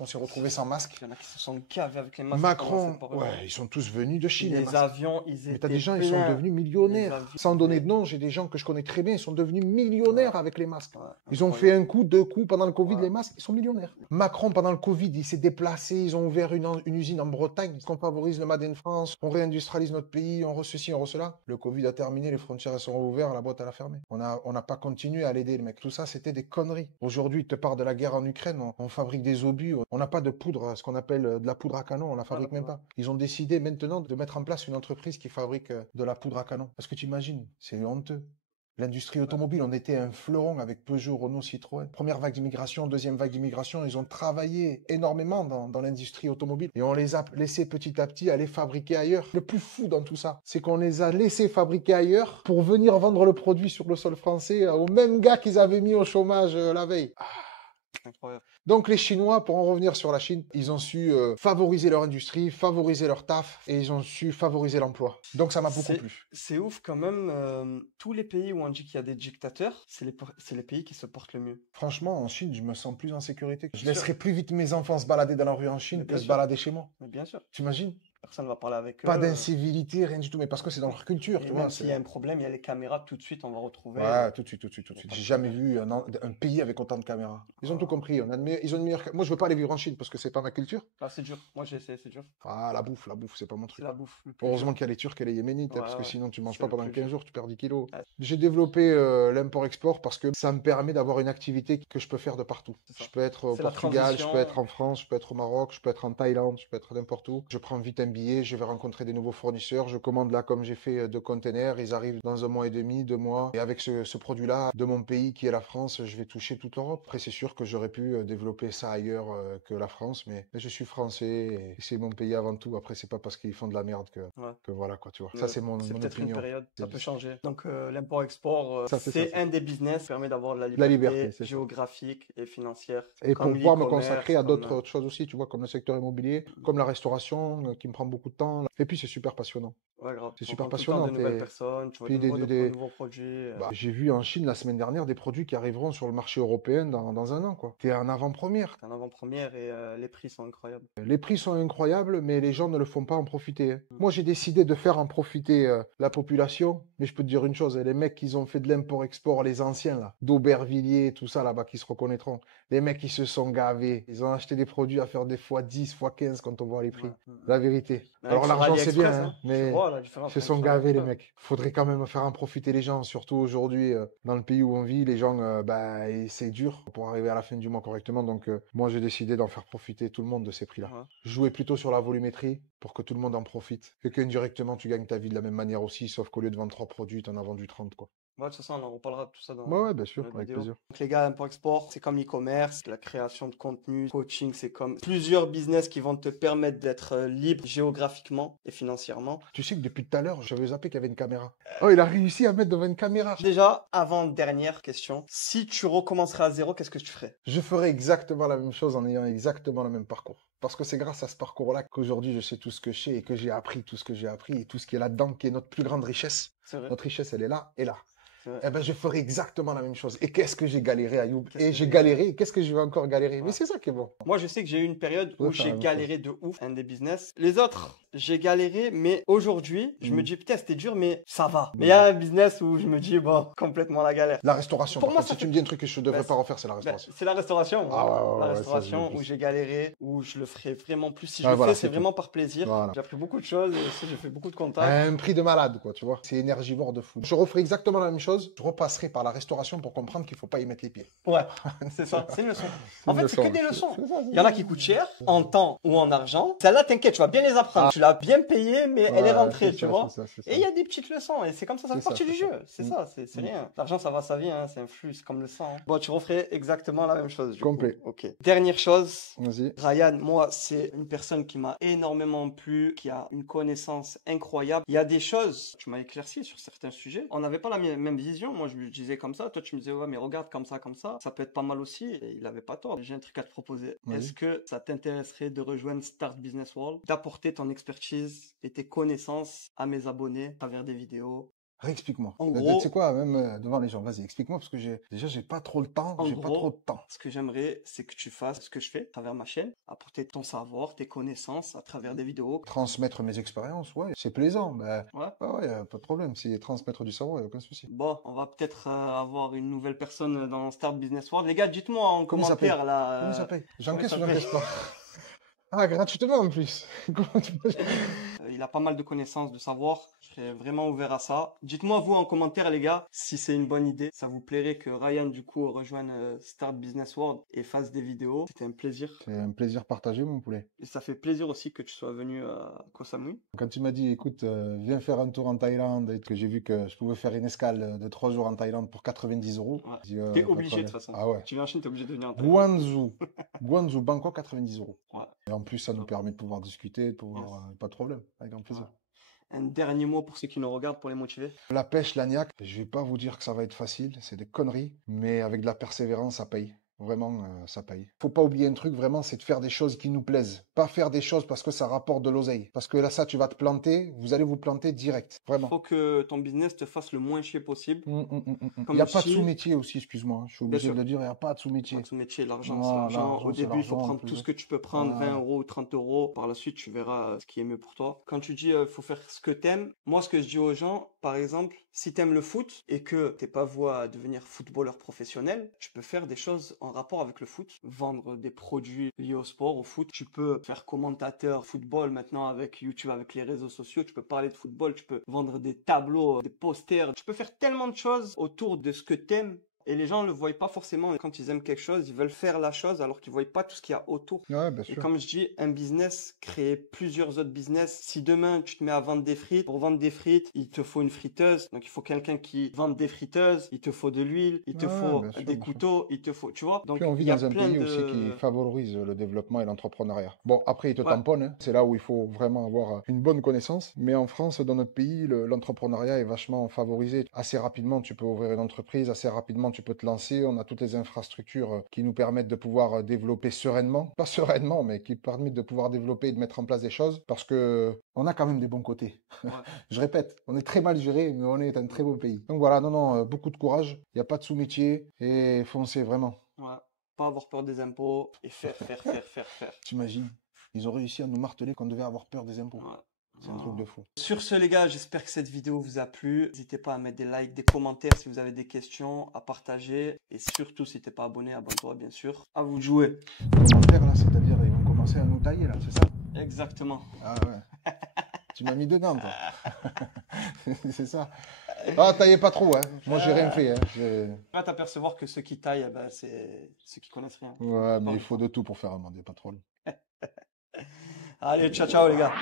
on s'est retrouvé sans masques. Il y en a qui se sont gavés avec les masques. Macron, pendant cette ouais, période. ils sont tous venus de Chine. les Les masques. avions, ils étaient Mais t'as des gens, ils sont pleins. devenus Les millionnaires. avions, Sans donner de nom, j'ai des gens que je connais très bien, ils sont devenus millionnaires avec les masques. Ouais, Ils ont incroyable. fait un coup, 2 coups pendant le Covid, Ouais. les masques, ils sont millionnaires. Macron, pendant le Covid, il s'est déplacé, ils ont ouvert une usine en Bretagne, parce qu'on favorise le Made in France, on réindustrialise notre pays, on ceci, on cela. Le Covid a terminé, les frontières elles sont ouvertes, la boîte elle a fermé. On n'a pas continué à l'aider, le mec. Tout ça, c'était des conneries. Aujourd'hui, il te parle de la guerre en Ukraine, on fabrique des obus, on n'a pas de poudre, ce qu'on appelle de la poudre à canon, on la fabrique même pas. Ils ont décidé maintenant de mettre en place une entreprise qui fabrique de la poudre à canon. Parce que tu imagines, c'est honteux. L'industrie automobile, on était un fleuron avec Peugeot, Renault, Citroën. Première vague d'immigration, deuxième vague d'immigration, ils ont travaillé énormément dans l'industrie automobile. Et on les a laissés petit à petit aller fabriquer ailleurs. Le plus fou dans tout ça, c'est qu'on les a laissés fabriquer ailleurs pour venir vendre le produit sur le sol français aux mêmes gars qu'ils avaient mis au chômage la veille. Incroyable. Donc les Chinois, pour en revenir sur la Chine, ils ont su favoriser leur industrie, favoriser leur taf, et ils ont su favoriser l'emploi. Donc ça m'a beaucoup plu. C'est ouf quand même. Tous les pays où on dit qu'il y a des dictateurs, c'est les pays qui se portent le mieux. Franchement, en Chine, je me sens plus en sécurité. Je Bien laisserais plus vite mes enfants se balader dans la rue en Chine Mais que bien se sûr. balader chez moi. Mais bien sûr. T'imagines? personne va parler avec Pas eux. d'incivilité, rien du tout, mais parce que c'est dans leur culture, Et tu même vois. s'il y a un problème, il y a les caméras, tout de suite, on va retrouver. Ouais, tout de suite, tout de suite, tout de y a suite. pas de J'ai jamais problème. vu un pays avec autant de caméras. Ils ont tout Ah, compris. Ils ont une meilleure. Moi, je veux pas aller vivre en Chine parce que c'est pas ma culture. là, c'est dur. Moi, j'ai essayé, c'est dur. Ah, la bouffe, c'est pas mon C'est truc. la bouffe le plus Heureusement dur. qu'il y a les Turcs et les Yéménites, hein, Ouais, parce que ouais, sinon tu manges c'est pas le pendant plus 15 dur. jours, tu perds 10 kilos. Ouais, J'ai développé l'import-export parce que ça me permet d'avoir une activité que je peux faire de partout. c'est ça. Je peux être au C'est la Portugal, je peux être transition. en France, je peux être au Maroc, je peux être en Thaïlande, je peux être n'importe où. Je prends vite un billet, je vais rencontrer des nouveaux fournisseurs, je commande là comme j'ai fait 2 containers, ils arrivent dans 1 mois et demi, 2 mois. Et avec ce produit-là de mon pays qui est la France, je vais toucher toute l'Europe. Après, c'est sûr que j'aurais pu développer ça ailleurs que la France, mais je suis français et c'est mon pays avant tout. Après, c'est pas parce qu'ils font de la merde Ouais. que voilà quoi, tu vois. Ça, c'est C'est mon peut-être une opinion. période, ça C'est- peut changer. Donc l'import-export, Ça, c'est ça, c'est c'est un ça. des business qui permet d'avoir de la La liberté, liberté c'est ça. géographique et financière, Et pour comme pouvoir me l'e-commerce, consacrer à comme... d'autres choses aussi, tu vois, comme le secteur immobilier, comme la restauration, qui me prend beaucoup de temps. Et puis, c'est super passionnant. Ouais, grave. C'est Tu super rencontres tout le temps passionnant. de nouvelles personnes, tu vois Puis de nouveaux produits. Bah, j'ai vu en Chine la semaine dernière des produits qui arriveront sur le marché européen dans 1 an, quoi. T'es en avant-première. C'est en avant-première et les prix sont incroyables. Les prix sont incroyables, mais les gens ne le font pas en profiter, hein. Mm. Moi, j'ai décidé de faire en profiter la population, mais je peux te dire une chose, hein, les mecs qui ont fait de l'import-export, les anciens, là, d'Aubervilliers, tout ça, là-bas, qui se reconnaîtront. Les mecs qui se sont gavés. Ils ont acheté des produits à faire des fois 10, fois 15 quand on voit les prix. Ouais. La vérité. Même Alors, sur l'argent, c'est bien, AliExpress, hein, hein, tu mais vois la ils différence se même sont sur gavés, les AliExpress. mecs. Faudrait quand même faire en profiter les gens, surtout aujourd'hui, dans le pays où on vit, les gens, c'est dur pour arriver à la fin du mois correctement. Donc, moi, j'ai décidé d'en faire profiter tout le monde de ces prix-là. Ouais. Jouer plutôt sur la volumétrie pour que tout le monde en profite. Et qu'indirectement, tu gagnes ta vie de la même manière aussi, sauf qu'au lieu de vendre 3 produits, tu en as vendu 30, quoi. Ouais, de toute façon, on en reparlera de tout ça Ouais, ouais, bien dans sûr, notre avec vidéo. plaisir. Donc les gars, import-export, c'est comme l'e-commerce, la création de contenu, coaching, c'est comme plusieurs business qui vont te permettre d'être libre géographiquement et financièrement. Tu sais que depuis tout à l'heure, j'avais zappé qu'il y avait une caméra. Oh, il a réussi à mettre devant une caméra. Déjà, avant-dernière question, si tu recommencerais à zéro, qu'est-ce que tu ferais? Je ferais exactement la même chose en ayant exactement le même parcours. Parce que c'est grâce à ce parcours-là qu'aujourd'hui je sais tout ce que je sais et que j'ai appris tout ce que j'ai appris et tout ce qui est là-dedans qui est notre plus grande richesse. C'est vrai, Notre richesse, elle est là et là. c'est vrai. Eh ben, je ferai exactement la même chose. Et qu'est-ce que j'ai galéré, Ayoub? Qu'est-ce Et que j'ai j'ai galéré. Et qu'est-ce que je vais encore galérer? Mais Ouais. c'est ça qui est bon. Moi, je sais que j'ai eu une période Ouais, où faire la j'ai même galéré de ouf, un des business. Les autres, j'ai galéré, mais aujourd'hui, je me Mm. dis, putain, c'était dur, mais ça va. Mais il y a un business où je me dis, bon, complètement la galère. La restauration, Pour par moi, contre, ça si tu fait- me dis un truc que je ne devrais Bah, pas refaire, c'est la Ben, restauration. c'est la restauration. Ah ouais, La ouais, ouais, ça, je restauration le où dis. j'ai galéré, où je le ferai vraiment plus. Si je Ouais, le voilà, fais, c'est c'est tout. vraiment par plaisir. Voilà. J'ai appris beaucoup de choses et aussi j'ai fait beaucoup de contacts. Un prix de malade, quoi, tu vois. C'est énergivore de fou. Je referai exactement la même chose. Je repasserai par la restauration pour comprendre qu'il ne faut pas y mettre les pieds. Ouais, c'est ça, c'est une leçon. En fait, c'est que des leçons. C'est ça, c'est Il y en a ça. qui coûtent cher, en temps ou en argent. Celle-là, t'inquiète, tu vas bien les apprendre. Tu l'as bien payée, mais elle est Ouais, rentrée, c'est tu ça, vois. c'est ça, c'est Et ça. il y a des petites leçons, et c'est comme ça fait C'est ça, partie du c'est jeu. ça. C'est Mm. ça, c'est Mm. rien. L'argent, ça va, ça vient, c'est un flux, c'est comme le sang. Bon, tu referais exactement la même chose, du Complet. coup. Ok. Dernière chose, Vas-y. Ryan, moi, c'est une personne qui m'a énormément plu, qui a une connaissance incroyable. Il y a des choses, tu m'as éclairci sur certains sujets. On n'avait pas la même vision. Moi, je lui disais comme ça. Toi, tu me disais, ouais, mais regarde comme ça, comme ça. Ça peut être pas mal aussi. Et il avait pas tort. J'ai un truc à te proposer. Vas-y. Est-ce que ça t'intéresserait de rejoindre Start Business World, d'apporter ton expertise et tes connaissances à mes abonnés à travers des vidéos? Réexplique-moi. En gros- Tu sais quoi, même devant les gens, vas-y, explique-moi parce que j'ai pas trop le temps. En J'ai pas gros, trop de temps. Ce que j'aimerais, c'est que tu fasses ce que je fais à travers ma chaîne, apporter ton savoir, tes connaissances à travers des vidéos. Transmettre mes expériences, ouais, c'est plaisant. Ben, Ouais. ouais, pas de problème. Si transmettre du savoir, il n'y a aucun souci. Bon, on va peut-être avoir une nouvelle personne dans Start Business World. Les gars, dites-moi en Comment ça commentaire là. Comment ça paye? comment J'encaisse ça ou paye j'encaisse pas? Ah, gratuitement en plus. Comment tu peux- Il a pas mal de connaissances, de savoir. Je serais vraiment ouvert à ça. Dites-moi vous en commentaire les gars si c'est une bonne idée. Ça vous plairait que Ryan du coup rejoigne Start Business World et fasse des vidéos. C'était un plaisir. C'est un plaisir partagé, mon poulet. Et ça fait plaisir aussi que tu sois venu à Koh Samui. Quand tu m'as dit, écoute, viens faire un tour en Thaïlande, et que j'ai vu que je pouvais faire une escale de 3 jours en Thaïlande pour 90 euros. Ouais. j'ai dit, T'es pas de obligé de problème. toute façon. Ah ouais. Tu viens en Chine, t'es obligé de venir en Guangzhou. Guangzhou, Bangkok, 90 euros. Ouais. Et en plus, ça nous permet de pouvoir discuter, de pouvoir, pas de problème, avec grand plaisir. Un dernier mot pour ceux qui nous regardent pour les motiver. La pêche, l'agnac, je vais pas vous dire que ça va être facile, c'est des conneries, mais avec de la persévérance, ça paye. Vraiment, ça paye. Faut pas oublier un truc, vraiment, c'est de faire des choses qui nous plaisent. Pas faire des choses parce que ça rapporte de l'oseille. Parce que là, ça, tu vas te planter, vous allez vous planter direct. Vraiment. Faut que ton business te fasse le moins chier possible. Il Comme n'y a je pas de dis, sous-métier aussi, excuse-moi. Je suis bien obligé de sûr, le dire, il n'y a pas de sous-métier. ton métier, l'argent, c'est Voilà, l'argent. l'argent, Au c'est début, il faut l'argent. prendre tout ce que tu peux prendre, 20 Voilà. euros ou 30 euros. Par la suite, tu verras ce qui est mieux pour toi. Quand tu dis faut faire ce que t'aimes, moi, ce que je dis aux gens, par exemple, si t'aimes le foot et que t'es pas voué à devenir footballeur professionnel, tu peux faire des choses en rapport avec le foot, vendre des produits liés au sport, au foot. Tu peux faire commentateur football maintenant avec YouTube, avec les réseaux sociaux. Tu peux parler de football, tu peux vendre des tableaux, des posters. Tu peux faire tellement de choses autour de ce que t'aimes. Et les gens ne le voient pas forcément. Quand ils aiment quelque chose, ils veulent faire la chose alors qu'ils ne voient pas tout ce qu'il y a autour. Ouais, bien Et sûr. comme je dis, un business, créer plusieurs autres business. Si demain, tu te mets à vendre des frites, pour vendre des frites, il te faut une friteuse. Donc, il faut quelqu'un qui vende des friteuses. Il te faut de l'huile. Il te Ouais, faut bien sûr, des bien sûr. couteaux. Il te faut, tu vois. Donc, Puis on vit il y a dans un plein pays aussi qui de... favorise le développement et l'entrepreneuriat. Bon, après, il te Ouais, tamponne, hein. C'est là où il faut vraiment avoir une bonne connaissance. Mais en France, dans notre pays, l'entrepreneuriat est vachement favorisé. Assez rapidement, tu peux ouvrir une entreprise, assez rapidement, tu peux te lancer. On a toutes les infrastructures qui nous permettent de pouvoir développer sereinement. Pas sereinement, mais qui permettent de pouvoir développer et de mettre en place des choses. Parce que on a quand même des bons côtés. ouais. Je répète, on est très mal géré, mais on est un très beau pays. Donc voilà, non, non, beaucoup de courage. Il n'y a pas de sous-métier. Et foncez, vraiment. Ouais. Pas avoir peur des impôts et faire. T'imagines? Ils ont réussi à nous marteler qu'on devait avoir peur des impôts. Ouais. C'est un truc de fou. Sur ce, les gars, j'espère que cette vidéo vous a plu. N'hésitez pas à mettre des likes, des commentaires si vous avez des questions, à partager. Et surtout, si t'es pas abonné, abonne-toi, bien sûr. À vous de jouer. Commentaires, là, c'est-à-dire, ils vont commencer à nous tailler, là, c'est ça? Exactement. Ah ouais. Tu m'as mis dedans, toi. C'est ça. Ah, taillez pas trop, hein. Moi, j'ai rien fait, hein. Tu vas t'apercevoir que ceux qui taillent, eh ben, c'est ceux qui connaissent rien. Ouais, mais il faut de tout pour faire un monde, pas trop. Allez, ciao, ciao, les gars.